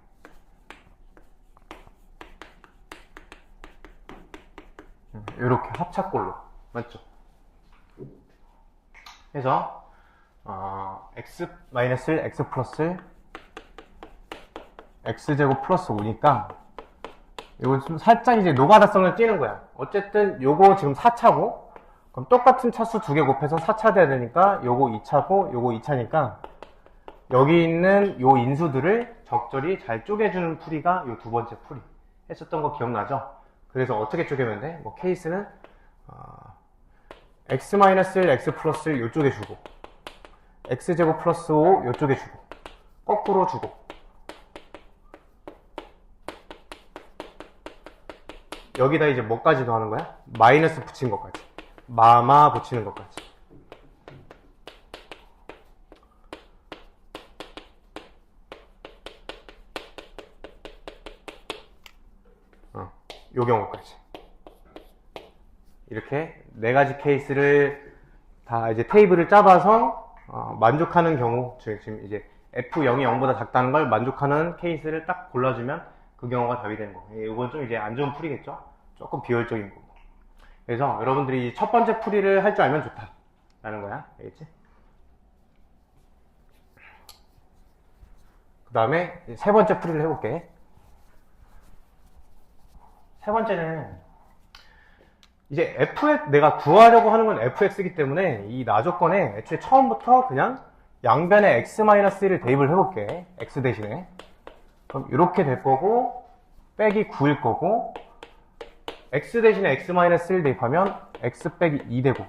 합차꼴로 맞죠? 그래서 x-1 x 플러스 x제곱 플러스 5니까 이거 좀 살짝 이제 노가다성을 띄는 거야. 어쨌든 요거 지금 4차고 그럼 똑같은 차수 두 개 곱해서 4차 돼야 되니까 요거 2차고 요거 2차니까 여기 있는 요 인수들을 적절히 잘 쪼개주는 풀이가 요 두 번째 풀이 했었던 거 기억나죠? 그래서 어떻게 쪼개면 돼? 뭐 케이스는 x-1 x 플러스 1 요쪽에 주고 x제곱 플러스 5 요쪽에 주고 거꾸로 주고 여기다 이제 뭐까지 더하는 거야? 마이너스 붙인 것까지 마마 붙이는 것까지 요 경우까지 이렇게 네 가지 케이스를 다 이제 테이블을 짜봐서 만족하는 경우 지금 이제 f0이 0보다 작다는 걸 만족하는 케이스를 딱 골라주면 그 경우가 답이 되는 거. 이건 좀 이제 안 좋은 풀이겠죠? 조금 비효율적인 거고. 그래서 여러분들이 첫 번째 풀이를 할 줄 알면 좋다 라는 거야. 알겠지? 그 다음에 세 번째 풀이를 해볼게. 세 번째는 이제 fx 내가 구하려고 하는 건 fx이기 때문에 이 나조건에 애초에 처음부터 그냥 양변에 x-1을 대입을 해볼게. x 대신에 그럼 이렇게 될 거고 빼기 9일 거고 x 대신에 x-1 대입하면 x 빼기 2 되고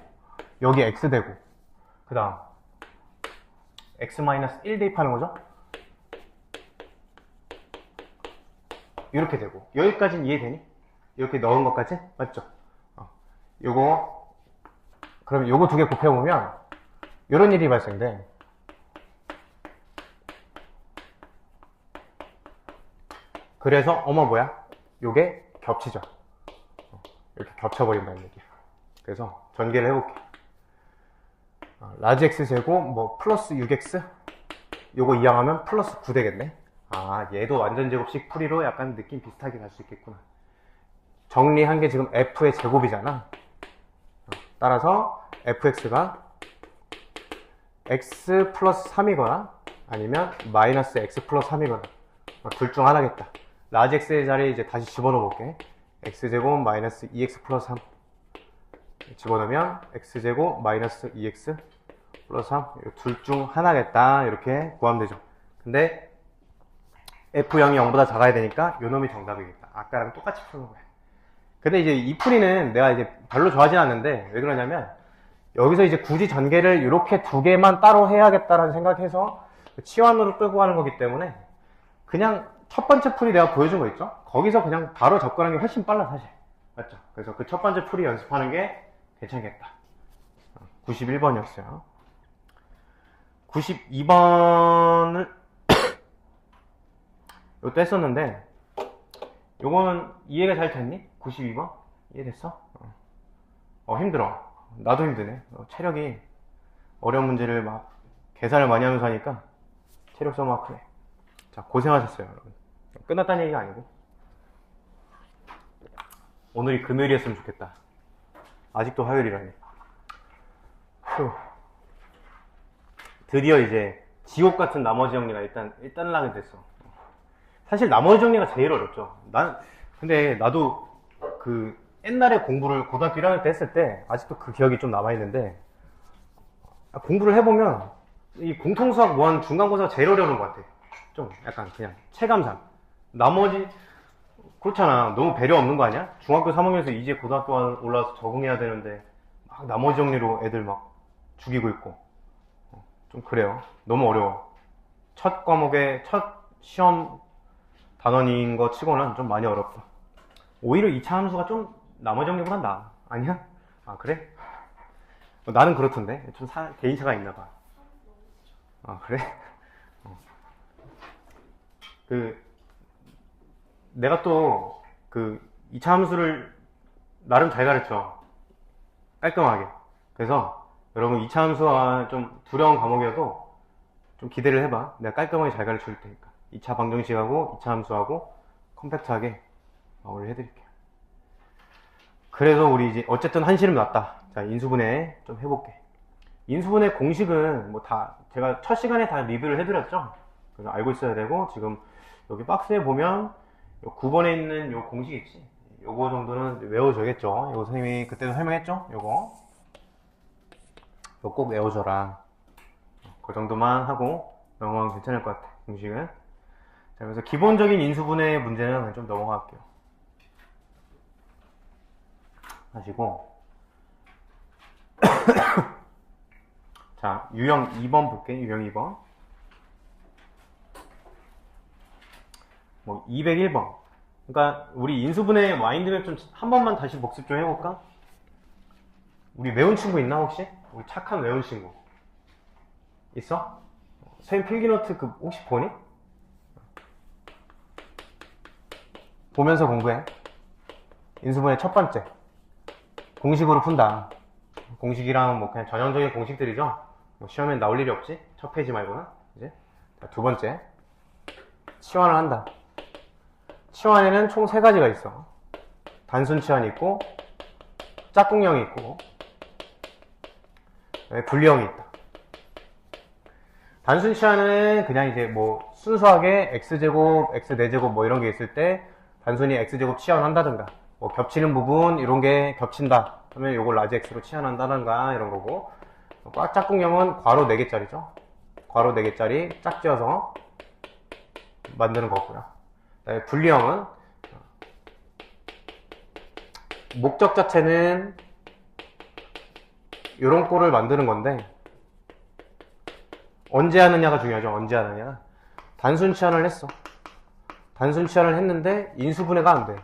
여기 x 되고 그 다음 x-1 대입하는 거죠. 이렇게 되고 여기까지는 이해되니? 이렇게 넣은 것까지? 맞죠? 요거 그럼 요거 두 개 곱해보면 요런 일이 발생돼. 그래서 뭐야? 요게 겹치죠. 이렇게 겹쳐버린다는 얘기야. 그래서 전개를 해볼게. 라지 x 제곱 뭐 플러스 6x 요거 이항하면 플러스 9 되겠네. 얘도 완전 제곱식 풀이로 약간 느낌 비슷하게 갈 수 있겠구나. 정리한 게 지금 f의 제곱이잖아. 따라서 fx가 x 플러스 3이거나 아니면 마이너스 x 플러스 3이거나 둘 중 하나겠다. 라지 x의 자리에 이제 다시 집어넣어 볼게. x제곱 마이너스 2x 플러스 3 집어넣으면 x제곱 마이너스 2x 플러스 3 둘 중 하나겠다. 이렇게 구하면 되죠. 근데 f0이 0보다 작아야 되니까 요놈이 정답이겠다. 아까랑 똑같이 푸는 거야. 근데 이제 이 풀이는 내가 이제 별로 좋아하진 않는데 왜 그러냐면 여기서 이제 굳이 전개를 이렇게 두 개만 따로 해야겠다라는 생각해서 치환으로 끌고 가는 거기 때문에 그냥 첫 번째 풀이 내가 보여준 거 있죠? 거기서 그냥 바로 접근하는 게 훨씬 빨라 사실. 맞죠? 그래서 그 첫 번째 풀이 연습하는 게 괜찮겠다. 91번이었어요. 92번을 이것도 했었는데 요거는 이해가 잘 됐니? 92번? 이해됐어? 힘들어. 나도 힘드네. 체력이 어려운 문제를 막 계산을 많이 하면서 하니까 체력 소모가 크네. 자, 고생하셨어요, 여러분. 끝났다는 얘기가 아니고 오늘이 금요일이었으면 좋겠다. 아직도 화요일이라니. 휴. 드디어 이제 지옥 같은 나머지 정리가 일단 하게 됐어. 사실 나머지 정리가 제일 어렵죠. 근데 나도 그 옛날에 공부를 고등학교 1학년 때 했을 때 아직도 그 기억이 좀 남아있는데, 공부를 해보면 이 공통수학 무한 중간고사가 제일 어려운 것 같아. 좀 약간 그냥 체감상. 나머지 그렇잖아. 너무 배려 없는 거 아니야? 중학교 3학년에서 이제 고등학교 올라와서 적응해야 되는데 막 나머지 정리로 애들 막 죽이고 있고. 좀 그래요. 너무 어려워. 첫 과목에 첫 시험 단원인 거 치고는 좀 많이 어렵다. 오히려 2차 함수가 좀 나머지 정리보단 나아. 아니야? 아 그래? 나는 그렇던데. 좀 개인차가 있나 봐. 아 그래? 내가 또 그 2차 함수를 나름 잘 가르쳐. 깔끔하게. 그래서 여러분 2차 함수가 좀 두려운 과목이어도 좀 기대를 해봐. 내가 깔끔하게 잘 가르쳐 줄 테니까. 2차 방정식하고 2차 함수하고 컴팩트하게 마무리를 해드릴게요. 그래서 우리 이제 어쨌든 한시름 났다. 자, 인수분해 좀 해볼게. 인수분해 공식은 뭐 다 제가 첫 시간에 다 리뷰를 해드렸죠. 그래서 알고 있어야 되고, 지금 여기 박스에 보면 9번에 있는 요 공식 있지? 요거 정도는 외워줘야겠죠. 요거 선생님이 그때도 설명했죠? 요거 꼭 외워줘라. 그 정도만 하고 넘어가면 괜찮을 것 같아, 공식은. 자, 그래서 기본적인 인수분해 문제는 좀 넘어갈게요. 하시고 자, 유형 2번 볼게. 유형 2번 뭐 201번. 그러니까 우리 인수분해 마인드맵 좀 한 번만 다시 복습 좀 해볼까? 우리 외운 친구 있나 혹시? 우리 착한 외운 친구 있어? 선생님 필기노트 그 혹시 보니? 보면서 공부해. 인수분해 첫 번째 공식으로 푼다. 공식이랑 뭐 그냥 전형적인 공식들이죠. 뭐 시험에 나올 일이 없지? 첫 페이지 말고는. 이제 자, 두 번째 치환을 한다. 치환에는 총 3가지가 있어. 단순 치환이 있고, 짝꿍형이 있고, 분리형이 있다. 단순 치환은 그냥 이제 뭐 순수하게 x제곱, x4제곱 뭐 이런 게 있을 때 단순히 x제곱 치환한다든가, 뭐 겹치는 부분 이런 게 겹친다 그러면 요걸 라지 x로 치환한다든가 이런 거고, 짝꿍형은 괄호 4개짜리죠. 괄호 4개짜리 짝지어서 만드는 거고요. 분리형은 목적 자체는 요런 꼴을 만드는 건데, 언제 하느냐가 중요하죠. 언제 하느냐. 단순 치환을 했어. 단순 치환을 했는데 인수분해가 안 돼.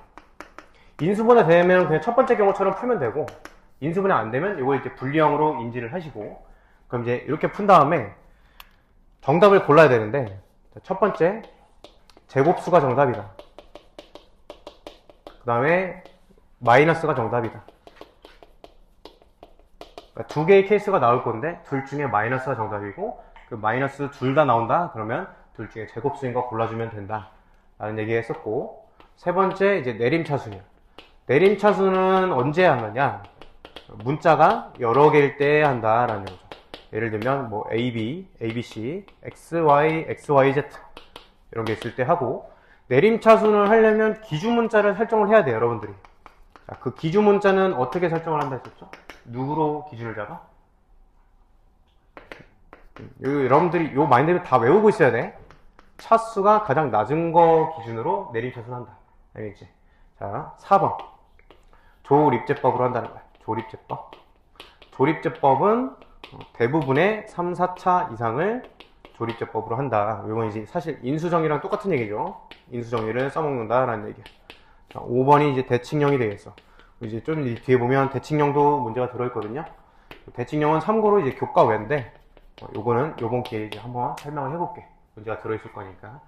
인수분해 되면 그냥 첫 번째 경우처럼 풀면 되고, 인수분해 안 되면 이걸 이제 분리형으로 인지를 하시고, 그럼 이제 이렇게 푼 다음에 정답을 골라야 되는데, 첫 번째 제곱수가 정답이다. 그 다음에 마이너스가 정답이다. 그러니까 2개의 케이스가 나올 건데 둘 중에 마이너스가 정답이고, 그 마이너스 둘 다 나온다 그러면 둘 중에 제곱수인 거 골라주면 된다 라는 얘기 했었고, 세 번째 이제 내림차수냐. 내림차수는 언제 하느냐, 문자가 여러 개일 때 한다 라는 거죠. 예를 들면 뭐 AB, ABC, XY, XYZ 이런 게 있을 때 하고, 내림차순을 하려면 기준문자를 설정을 해야 돼요, 여러분들이. 자, 그 기준문자는 어떻게 설정을 한다 했었죠? 누구로 기준을 잡아? 여러분들이 요 마인드를 다 외우고 있어야 돼. 차수가 가장 낮은 거 기준으로 내림차순 한다. 알겠지? 자, 4번. 조립제법으로 한다는 거야. 조립제법. 조립제법은 대부분의 3, 4차 이상을 조립제법으로 한다. 이건 이제 사실 인수정리랑 똑같은 얘기죠. 인수정리를 써먹는다라는 얘기야. 자, 5번이 이제 대칭형이 되겠어. 이제 좀 뒤에 보면 대칭형도 문제가 들어있거든요. 대칭형은 참고로 이제 교과 외인데, 요거는 요번 기회에 이제 한번 설명을 해볼게. 문제가 들어있을 거니까.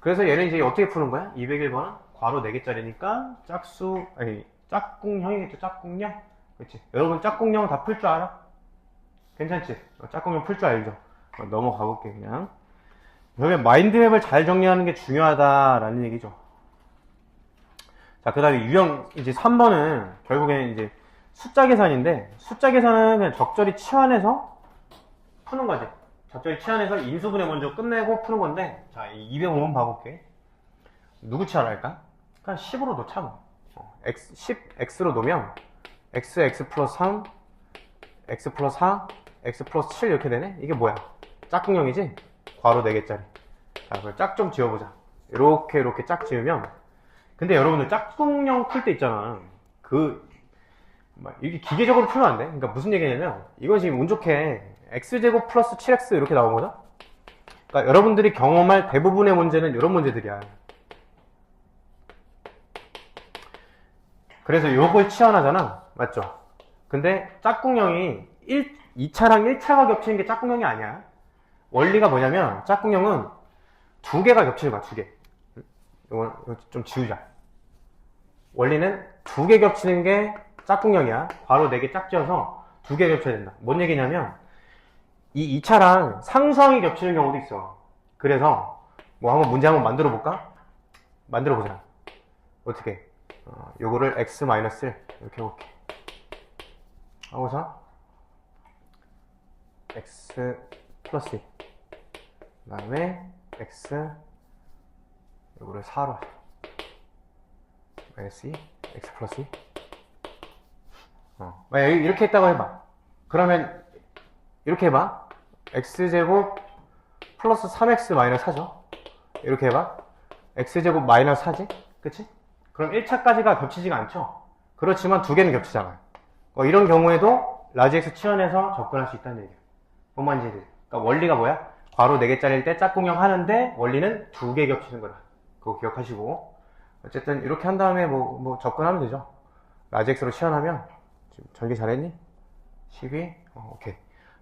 그래서 얘는 이제 어떻게 푸는 거야? 201번은 괄호 4개짜리니까 짝꿍형이겠죠. 짝꿍형. 그렇지. 여러분 짝꿍형 다 풀 줄 알아? 괜찮지? 짝꿍형 풀 줄 알죠? 넘어가 볼게 그냥. 그러면 마인드맵을 잘 정리하는 게 중요하다라는 얘기죠. 자, 그 다음에 유형 이제 3번은 결국에는 이제 숫자 계산인데, 숫자 계산은 그냥 적절히 치환해서 푸는 거지. 적절히 치환해서 인수분해 먼저 끝내고 푸는 건데, 자, 이 205번 봐볼게. 누구 치환할까? 그냥 10으로 놓자 뭐. 10x로 놓으면 x 플러스 3, x 플러스 4, x 플러스 7 이렇게 되네? 이게 뭐야? 짝꿍형이지? 괄호 4개짜리. 자, 그걸 짝 좀 지어보자. 이렇게 짝 지으면, 근데 여러분들 짝꿍형 풀 때 있잖아. 이게 기계적으로 풀면 안 돼. 그러니까 무슨 얘기냐면, 이건 지금 운 좋게 x제곱 플러스 7x 이렇게 나온 거죠? 그러니까 여러분들이 경험할 대부분의 문제는 이런 문제들이야. 그래서 요걸 치환하잖아. 맞죠? 근데 짝꿍형이 2차랑 1차가 겹치는 게 짝꿍형이 아니야. 원리가 뭐냐면, 짝꿍형은 두 개가 겹치는 거야, 두 개. 이거 좀 지우자. 원리는 두 개 겹치는 게 짝꿍형이야. 괄호 4개 짝 지어서 두 개 겹쳐야 된다. 뭔 얘기냐면, 이 2차랑 상수항이 겹치는 경우도 있어. 그래서, 문제 한번 만들어 볼까? 만들어 보자. 어떻게? 요거를 x-1 이렇게 해볼게. 하고서 x 플러스 2, 그 다음에 x 요거를 4로 마이너스 2, x 플러스 2. 만약 이렇게 했다고 해봐. 그러면 이렇게 해봐. x제곱 플러스 3x 마이너스 4죠. 이렇게 해봐. x제곱 마이너스 4지? 그치? 그럼 1차까지가 겹치지가 않죠? 그렇지만 두 개는 겹치잖아요. 이런 경우에도 라지 x 치환해서 접근할 수 있다는 얘기야. 뭔 말인지 이해되지? 그러니까 원리가 뭐야? 괄호 4개짜리일 때 짝꿍형 하는데 원리는 두 개 겹치는 거다. 그거 기억하시고. 어쨌든 이렇게 한 다음에 접근하면 되죠. 라지 x로 치환하면 지금 전개 잘했니? 12? 오케이.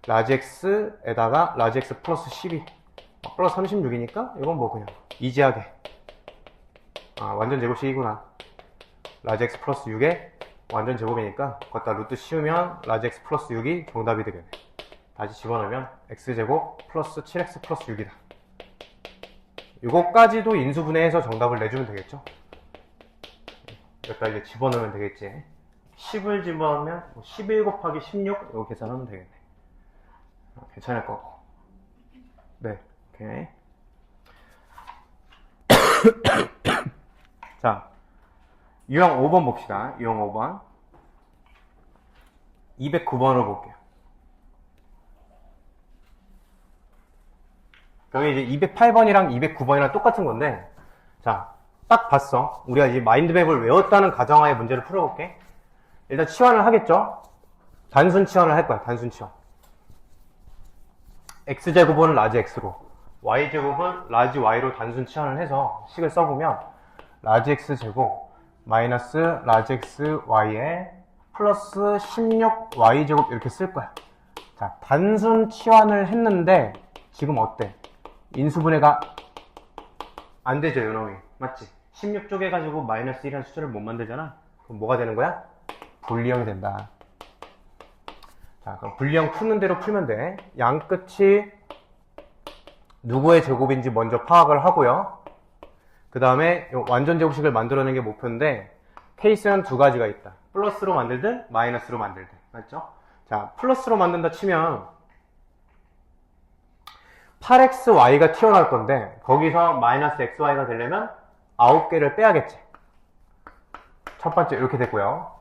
라지 x에다가 라지 x 플러스 12 플러스 36이니까 이건 그냥 이지하게 완전 제곱식이구나. 라지 x 플러스 6에 완전 제곱이니까 거기다 루트 씌우면 라지 x 플러스 6이 정답이 되겠네. 다시 집어넣으면 x제곱 플러스 7x 플러스 6이다. 이거까지도 인수분해해서 정답을 내주면 되겠죠. 여기다 이제 집어넣으면 되겠지. 10을 집어넣으면 11 곱하기 16 이거 계산하면 되겠네. 괜찮을 거고. 네, 오케이. 자, 유형 5번 봅시다. 유형 5번 209번으로 볼게요. 여기 이제 208번이랑 209번이랑 똑같은 건데, 자, 딱 봤어. 우리가 이제 마인드맵을 외웠다는 가정하에 문제를 풀어볼게. 일단 치환을 하겠죠? 단순 치환을 할 거야, 단순 치환. x제곱은 라지 x로, y제곱은 라지 y로 단순 치환을 해서 식을 써보면, 라지 x제곱 마이너스 라지 x y에 플러스 16y제곱 이렇게 쓸 거야. 자, 단순 치환을 했는데, 지금 어때? 인수분해가 안 되죠, 요놈이. 맞지? 16 쪼개가지고 마이너스 1이라는 숫자를 못 만들잖아? 그럼 뭐가 되는 거야? 분리형이 된다. 자, 그럼 분리형 푸는 대로 풀면 돼. 양 끝이 누구의 제곱인지 먼저 파악을 하고요. 그 다음에 완전 제곱식을 만들어내는 게 목표인데, 케이스는 두 가지가 있다. 플러스로 만들든 마이너스로 만들든. 맞죠? 자, 플러스로 만든다 치면 8xy가 튀어나올 건데, 거기서 마이너스 xy가 되려면 9개를 빼야겠지. 첫 번째 이렇게 됐고요.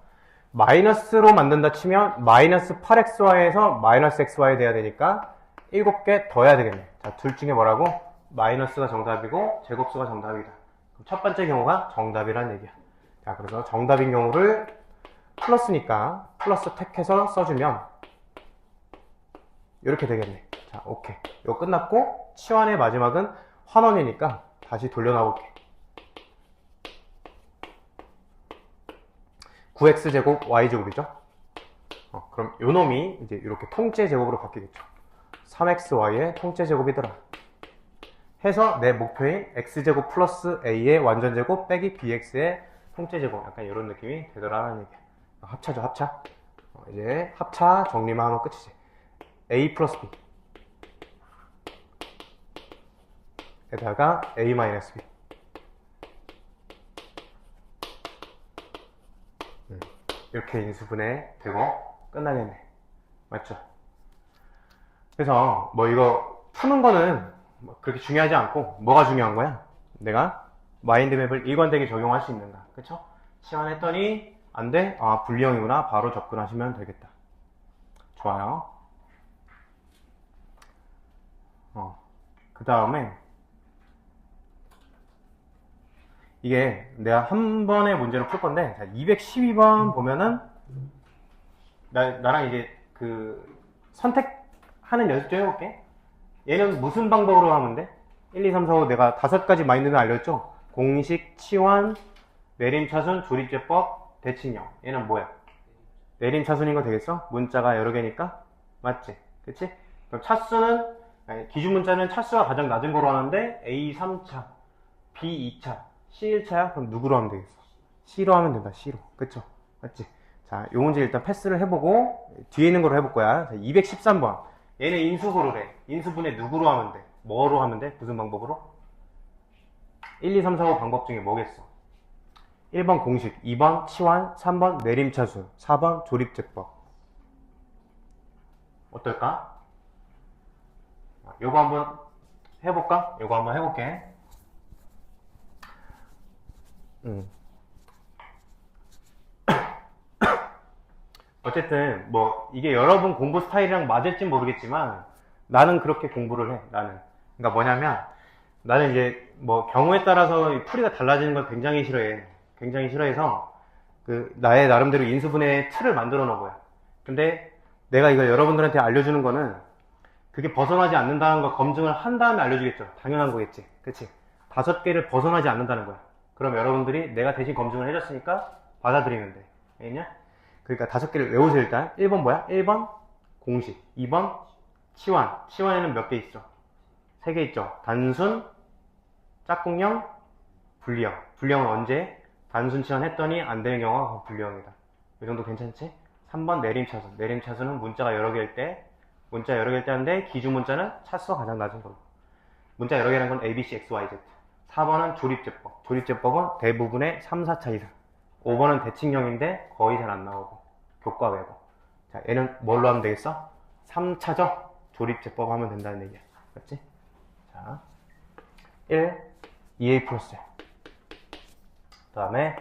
마이너스로 만든다 치면 마이너스 8xy에서 마이너스 xy 돼야 되니까 7개 더 해야 되겠네. 자, 둘 중에 뭐라고? 마이너스가 정답이고 제곱수가 정답이다. 그럼 첫 번째 경우가 정답이란 얘기야. 자, 그래서 정답인 경우를 플러스니까 플러스 택해서 써주면 이렇게 되겠네. 자, 오케이. 이거 끝났고 치환의 마지막은 환원이니까 다시 돌려놔볼게. 9x제곱 y제곱이죠. 그럼 요 놈이 이제 이렇게 통째 제곱으로 바뀌겠죠. 3xy의 통째 제곱이더라. 해서 내 목표인 x제곱 플러스 a의 완전 제곱 빼기 bx의 통째 제곱, 약간 이런 느낌이 되더라는 얘기야. 합차죠, 합차. 이제 합차 정리만 하면 끝이지. a 플러스 b 에다가 a 마이너스 b. 이렇게 인수분해 되고 끝나겠네. 맞죠? 그래서 이거 푸는 거는 뭐 그렇게 중요하지 않고 뭐가 중요한 거야? 내가 마인드맵을 일관되게 적용할 수 있는가. 그쵸? 시연했더니 안 돼? 아, 불리형이구나. 바로 접근하시면 되겠다. 좋아요. 그 다음에 이게 내가 한 번의 문제로 풀 건데, 212번 보면은 나랑 이제 그 선택하는 연습 좀 해볼게. 얘는 무슨 방법으로 하면 돼? 1, 2, 3, 4, 5 내가 5가지 마인드는 알렸죠? 공식, 치환, 내림차순, 조립제법, 대칭형. 얘는 뭐야? 내림차순인 거 되겠어? 문자가 여러 개니까? 맞지? 그치? 그럼 차수는, 기준 문자는 차수가 가장 낮은 거로 하는데 A 3차, B 2차, C 1차야? 그럼 누구로 하면 되겠어? C로 하면 된다. C로. 그쵸? 맞지? 자, 요 문제 일단 패스를 해보고 뒤에 있는 거로 해볼 거야. 자, 213번. 얘는 인수분해. 인수분해 누구로 하면 돼? 뭐로 하면 돼? 무슨 방법으로? 1, 2, 3, 4, 5 방법 중에 뭐겠어? 1번 공식, 2번 치환, 3번 내림차순, 4번 조립제법. 어떨까? 요거 한번 해볼까? 요거 한번 해볼게. 어쨌든 뭐 이게 여러분 공부 스타일이랑 맞을진 모르겠지만 나는 그렇게 공부를 해. 나는. 그러니까 뭐냐면 나는 이제 뭐 경우에 따라서 이 풀이가 달라지는 걸 굉장히 싫어해. 굉장히 싫어해서 그 나의 나름대로 인수분해의 틀을 만들어 놓은 거야. 근데 내가 이걸 여러분들한테 알려주는 거는 그게 벗어나지 않는다는 걸 검증을 한 다음에 알려주겠죠. 당연한 거겠지. 그치? 5개를 벗어나지 않는다는 거야. 그럼 여러분들이 내가 대신 검증을 해줬으니까 받아들이면 돼. 알겠냐? 그러니까 5개를 외우세요. 일단 1번 뭐야? 1번 공식, 2번 치환. 치환에는 몇 개 있어? 3개 있죠. 단순, 짝꿍형, 불리형. 불리형은 언제? 단순 치환했더니 안 되는 경우가 불리형이다. 이 정도 괜찮지? 3번 내림차순. 내림차순은 문자가 여러 개일 때, 문자 여러 개일 때 하는데 기준 문자는 차수가 가장 낮은 걸로. 문자 여러 개라는 건 A, B, C, X, Y, Z. 4번은 조립제법. 조립제법은 대부분의 3, 4차 이상. 5번은 대칭형인데 거의 잘 안 나오고. 교과 외고. 자, 얘는 뭘로 하면 되겠어? 3차죠? 조립제법 하면 된다는 얘기야. 맞지? 자, 1, 2A 플러스. 그 다음에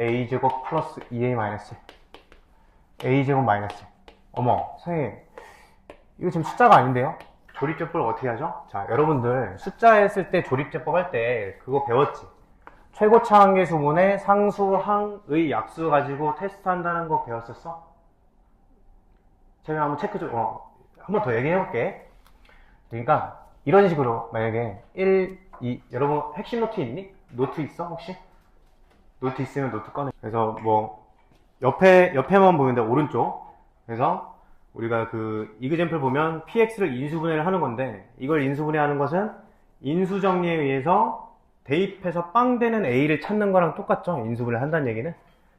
A제곱 플러스 2A 마이너스. A제곱 마이너스. 어머, 선생님. 이거 지금 숫자가 아닌데요? 조립제법을 어떻게 하죠? 자, 여러분들 숫자 했을 때 조립제법 할 때 그거 배웠지? 최고차 한계수분의 상수항의 약수 가지고 테스트 한다는 거 배웠었어? 제가 한번 체크 좀, 한 번 더 얘기해 볼게. 그러니까 이런 식으로 만약에 1, 2, 여러분 핵심 노트 있니? 노트 있어 혹시? 노트 있으면 노트 꺼내. 그래서 뭐 옆에만 보면 돼. 오른쪽. 그래서 우리가 그 이그젬플 보면 px를 인수분해를 하는 건데 이걸 인수분해하는 것은 인수정리에 의해서 대입해서 빵 되는 a를 찾는 거랑 똑같죠. 인수분해를 한다는 얘기는.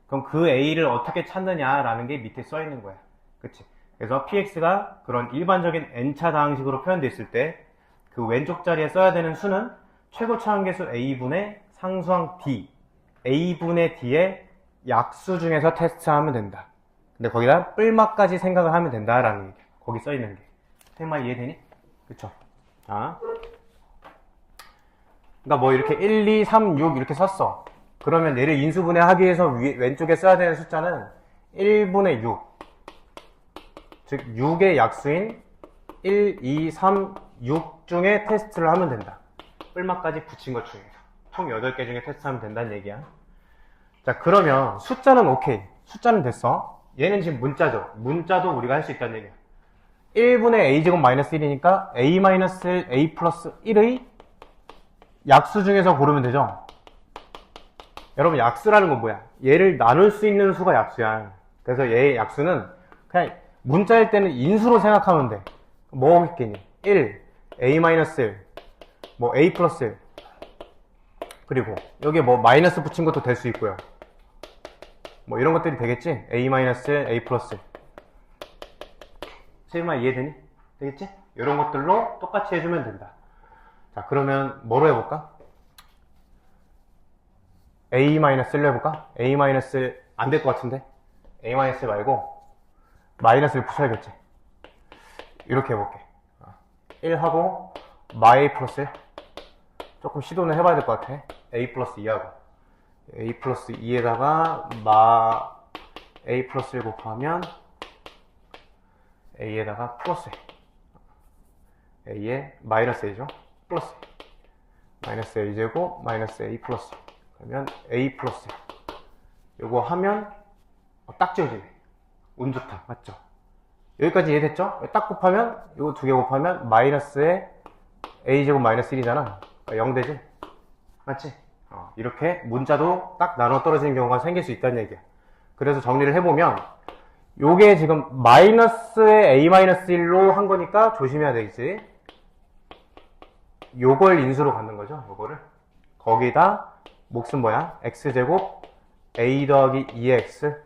그럼 그 a를 어떻게 찾느냐라는 게 밑에 써 있는 거야. 그치? 그래서 px가 그런 일반적인 n차 다항식으로 표현되어 있을 때 그 왼쪽 자리에 써야 되는 수는 최고차 한계수 a분의 상수항 d, a분의 d의 약수 중에서 테스트하면 된다. 근데 거기다 뿔맛까지 생각을 하면 된다라는 얘기야. 거기 써있는 게. 선생님 말 이해되니? 그쵸? 자. 그러니까 뭐 이렇게 1, 2, 3, 6 이렇게 썼어. 그러면 얘를 인수분해 하기 위해서 왼쪽에 써야 되는 숫자는 1분의 6. 즉 6의 약수인 1, 2, 3, 6 중에 테스트를 하면 된다. 뿔맛까지 붙인 것 중에서. 총 8개 중에 테스트하면 된다는 얘기야. 자, 그러면 숫자는 오케이. 숫자는 됐어. 얘는 지금 문자죠. 문자도 우리가 할 수 있다는 얘기야. 1분의 a제곱 마이너스 1이니까 a 마이너스 1, a 플러스 1의 약수 중에서 고르면 되죠. 여러분 약수라는 건 뭐야? 얘를 나눌 수 있는 수가 약수야. 그래서 얘의 약수는 그냥 문자일 때는 인수로 생각하면 돼. 뭐 있겠니? 1, a 마이너스 1, 뭐 a 플러스 1. 그리고 여기에 뭐 마이너스 붙인 것도 될 수 있고요. 뭐 이런 것들이 되겠지? a-1, a 플러스 1. 선생님만 이해되니? 되겠지? 이런 것들로 똑같이 해주면 된다. 자, 그러면 뭐로 해볼까? a-1로 해볼까? a-1 안 될 것 같은데? a-1 말고 마이너스를 붙여야겠지? 이렇게 해볼게. 1하고 마A 플러스 1. 조금 시도는 해봐야 될 것 같아. A 플러스 2하고 A 플러스 2에다가 마 A 플러스 1 곱하면 A에다가 플러스 A. A에 마이너스 A죠. 플러스 A. 마이너스 A제곱 마이너스 A 플러스 그러면 A 플러스 A. 요거 하면 딱 지워지네. 운 좋다. 맞죠? 여기까지 이해됐죠? 딱 곱하면 요거 두 개 곱하면 마이너스에 A제곱 마이너스 1이잖아. 0 되지? 맞지? 이렇게 문자도 딱 나눠 떨어지는 경우가 생길 수 있다는 얘기야. 그래서 정리를 해보면 요게 지금 마이너스에 A-1로 한 거니까 조심해야 되겠지. 요걸 인수로 갖는 거죠. 요거를 거기다 몫은 뭐야? x제곱 a 더하기 2x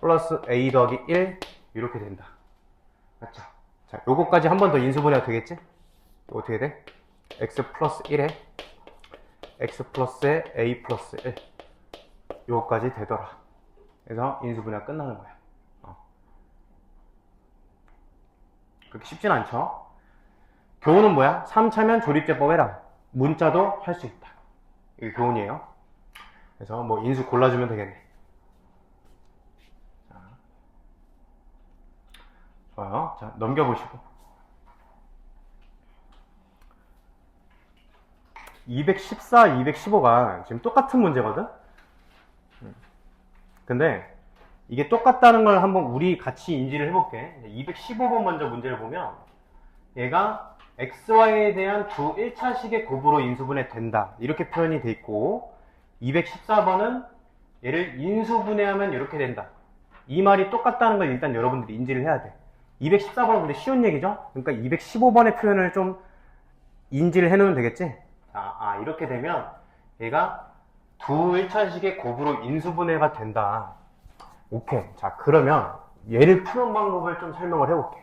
플러스 a 더하기 1 이렇게 된다. 맞죠? 자, 요거까지 한 번 더 인수분해가 되겠지? 이거 어떻게 돼? x 플러스 1에 x 플러스에 a 플러스 1 요거까지 되더라. 그래서 인수분해가 끝나는 거야. 그렇게 쉽진 않죠? 교훈은 뭐야? 3차면 조립제법 해라. 문자도 할 수 있다. 이게 교훈이에요. 그래서 뭐 인수 골라주면 되겠네. 자, 좋아요. 자, 넘겨보시고. 214, 215가 지금 똑같은 문제거든? 근데 이게 똑같다는 걸 한번 우리 같이 인지를 해볼게. 215번 먼저 문제를 보면 얘가 xy에 대한 두 1차식의 곱으로 인수분해 된다. 이렇게 표현이 돼 있고 214번은 얘를 인수분해하면 이렇게 된다. 이 말이 똑같다는 걸 일단 여러분들이 인지를 해야 돼. 214번은 근데 쉬운 얘기죠? 그러니까 215번의 표현을 좀 인지를 해놓으면 되겠지? 이렇게 되면 얘가 두 1차식의 곱으로 인수분해가 된다. 오케이. 자, 그러면 얘를 푸는 방법을 좀 설명을 해볼게.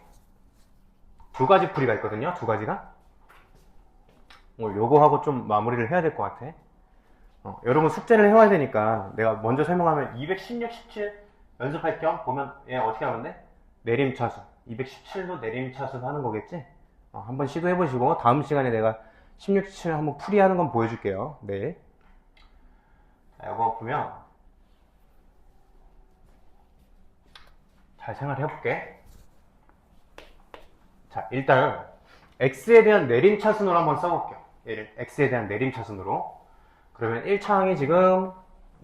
두 가지 풀이가 있거든요. 두 가지가. 요거 하고 좀 마무리를 해야 될 것 같아. 여러분 숙제를 해와야 되니까 내가 먼저 설명하면 216, 17 연습할 겸 보면 얘 어떻게 하면 돼? 내림차순. 217도 내림차순 하는 거겠지? 한번 시도해보시고 다음 시간에 내가 16, 17 한번 풀이하는 건 보여줄게요. 네. 자, 이거 보면 잘 생각해볼게. 자, 일단 x에 대한 내림차순으로 한번 써볼게요. 얘를 x에 대한 내림차순으로. 그러면 1차항이 지금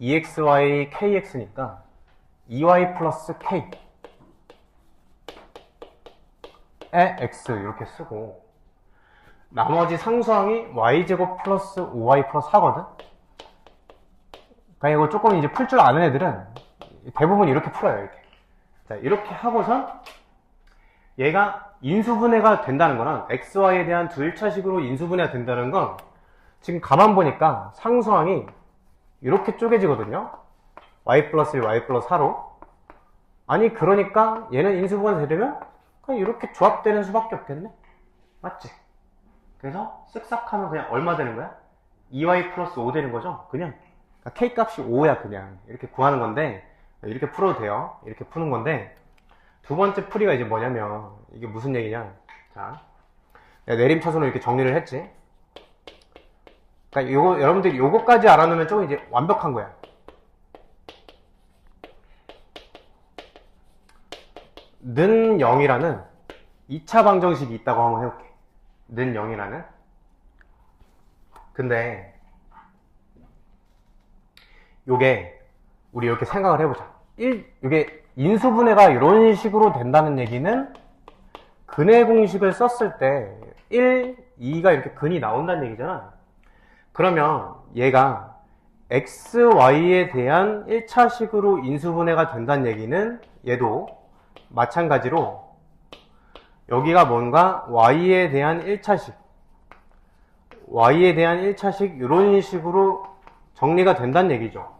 2xy kx니까 2y 플러스 k 에 x 이렇게 쓰고 나머지 상수항이 y제곱 플러스 5y 플러스 4거든? 그러니까 이거 조금 이제 풀 줄 아는 애들은 대부분 이렇게 풀어요. 이렇게. 자, 이렇게 하고선 얘가 인수분해가 된다는 거는 xy에 대한 두 1차식으로 인수분해가 된다는 건 지금 가만 보니까 상수항이 이렇게 쪼개지거든요. y 플러스 1, y 플러스 4로. 아니 그러니까 얘는 인수분해가 되려면 그냥 이렇게 조합되는 수밖에 없겠네. 맞지? 그래서 쓱싹 하면 그냥 얼마 되는 거야? 2y 플러스 5 되는 거죠? 그냥 그러니까 k 값이 5야. 그냥 이렇게 구하는 건데 이렇게 풀어도 돼요. 이렇게 푸는 건데 두 번째 풀이가 이제 뭐냐면 이게 무슨 얘기냐. 자, 내가 내림차순으로 이렇게 정리를 했지. 그러니까 요거 여러분들이 요거까지 알아놓으면 조금 이제 완벽한 거야. 는 0이라는 2차 방정식이 있다고 한번 해볼게. 는 0이라는. 근데 요게 우리 이렇게 생각을 해보자. 이게 인수분해가 이런 식으로 된다는 얘기는 근의 공식을 썼을 때 1, 2가 이렇게 근이 나온다는 얘기잖아. 그러면 얘가 x, y에 대한 1차식으로 인수분해가 된다는 얘기는 얘도 마찬가지로 여기가 뭔가 y에 대한 1차식 이런 식으로 정리가 된다는 얘기죠.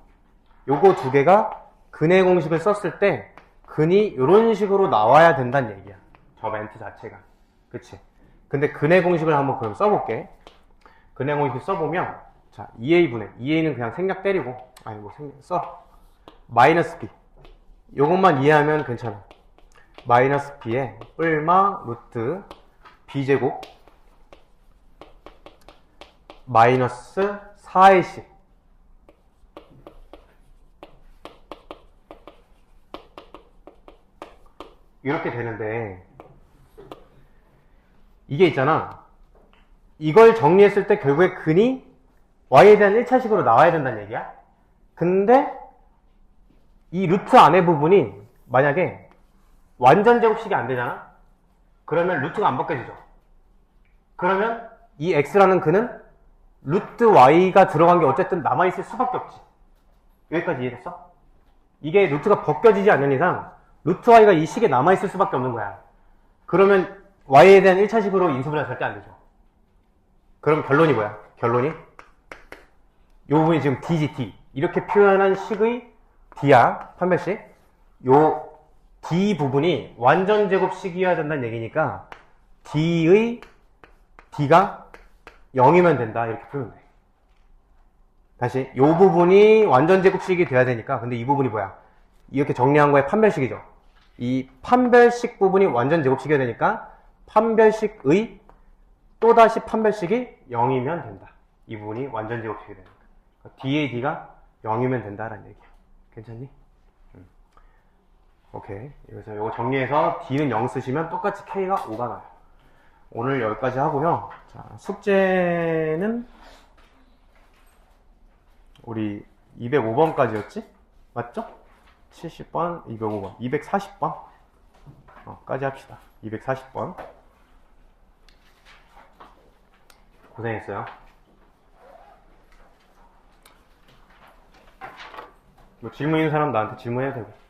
요거 두 개가 근의 공식을 썼을 때 근이 이런 식으로 나와야 된다는 얘기야. 저 멘트 자체가. 그치? 근데 근의 공식을 한번 그럼 써볼게. 근의 공식 써보면 자 2a분의 2a는 그냥 생략 때리고 아니 뭐 생략 써. 마이너스 b 요것만 이해하면 괜찮아. 마이너스 b에 뿔마 루트 b제곱 마이너스 4ac 이렇게 되는데, 이게 있잖아. 이걸 정리했을 때 결국에 근이 y에 대한 1차식으로 나와야 된다는 얘기야. 근데 이 루트 안에 부분이 만약에 완전 제곱식이 안 되잖아? 그러면 루트가 안 벗겨지죠. 그러면 이 x라는 근은 루트 y가 들어간 게 어쨌든 남아있을 수밖에 없지. 여기까지 이해됐어? 이게 루트가 벗겨지지 않는 이상 루트 y가 이 식에 남아있을 수밖에 없는 거야. 그러면 y에 대한 1차식으로 인수분해 절대 안 되죠. 그럼 결론이 뭐야? 결론이 이 부분이 지금 d지 d 이렇게 표현한 식의 d야, 판별식. 요 d 부분이 완전 제곱식이어야 된다는 얘기니까 d의 d가 0이면 된다 이렇게 풀면 돼. 다시 요 부분이 완전 제곱식이 돼야 되니까, 근데 이 부분이 뭐야? 이렇게 정리한 거의 판별식이죠. 이 판별식 부분이 완전 제곱식이어야 되니까 판별식의 또다시 판별식이 0이면 된다. 이 부분이 완전 제곱식이 되니까 d의 d가 0이면 된다라는 얘기야. 괜찮니? 오케이. 그래서 이거 정리해서 d는 0 쓰시면 똑같이 k가 5가 나와요. 오늘 여기까지 하고요. 자, 숙제는 우리 205번까지였지? 맞죠? 70번, 205번, 240번 까지 합시다. 240번 고생했어요. 뭐 질문 있는 사람 나한테 질문해도 되고.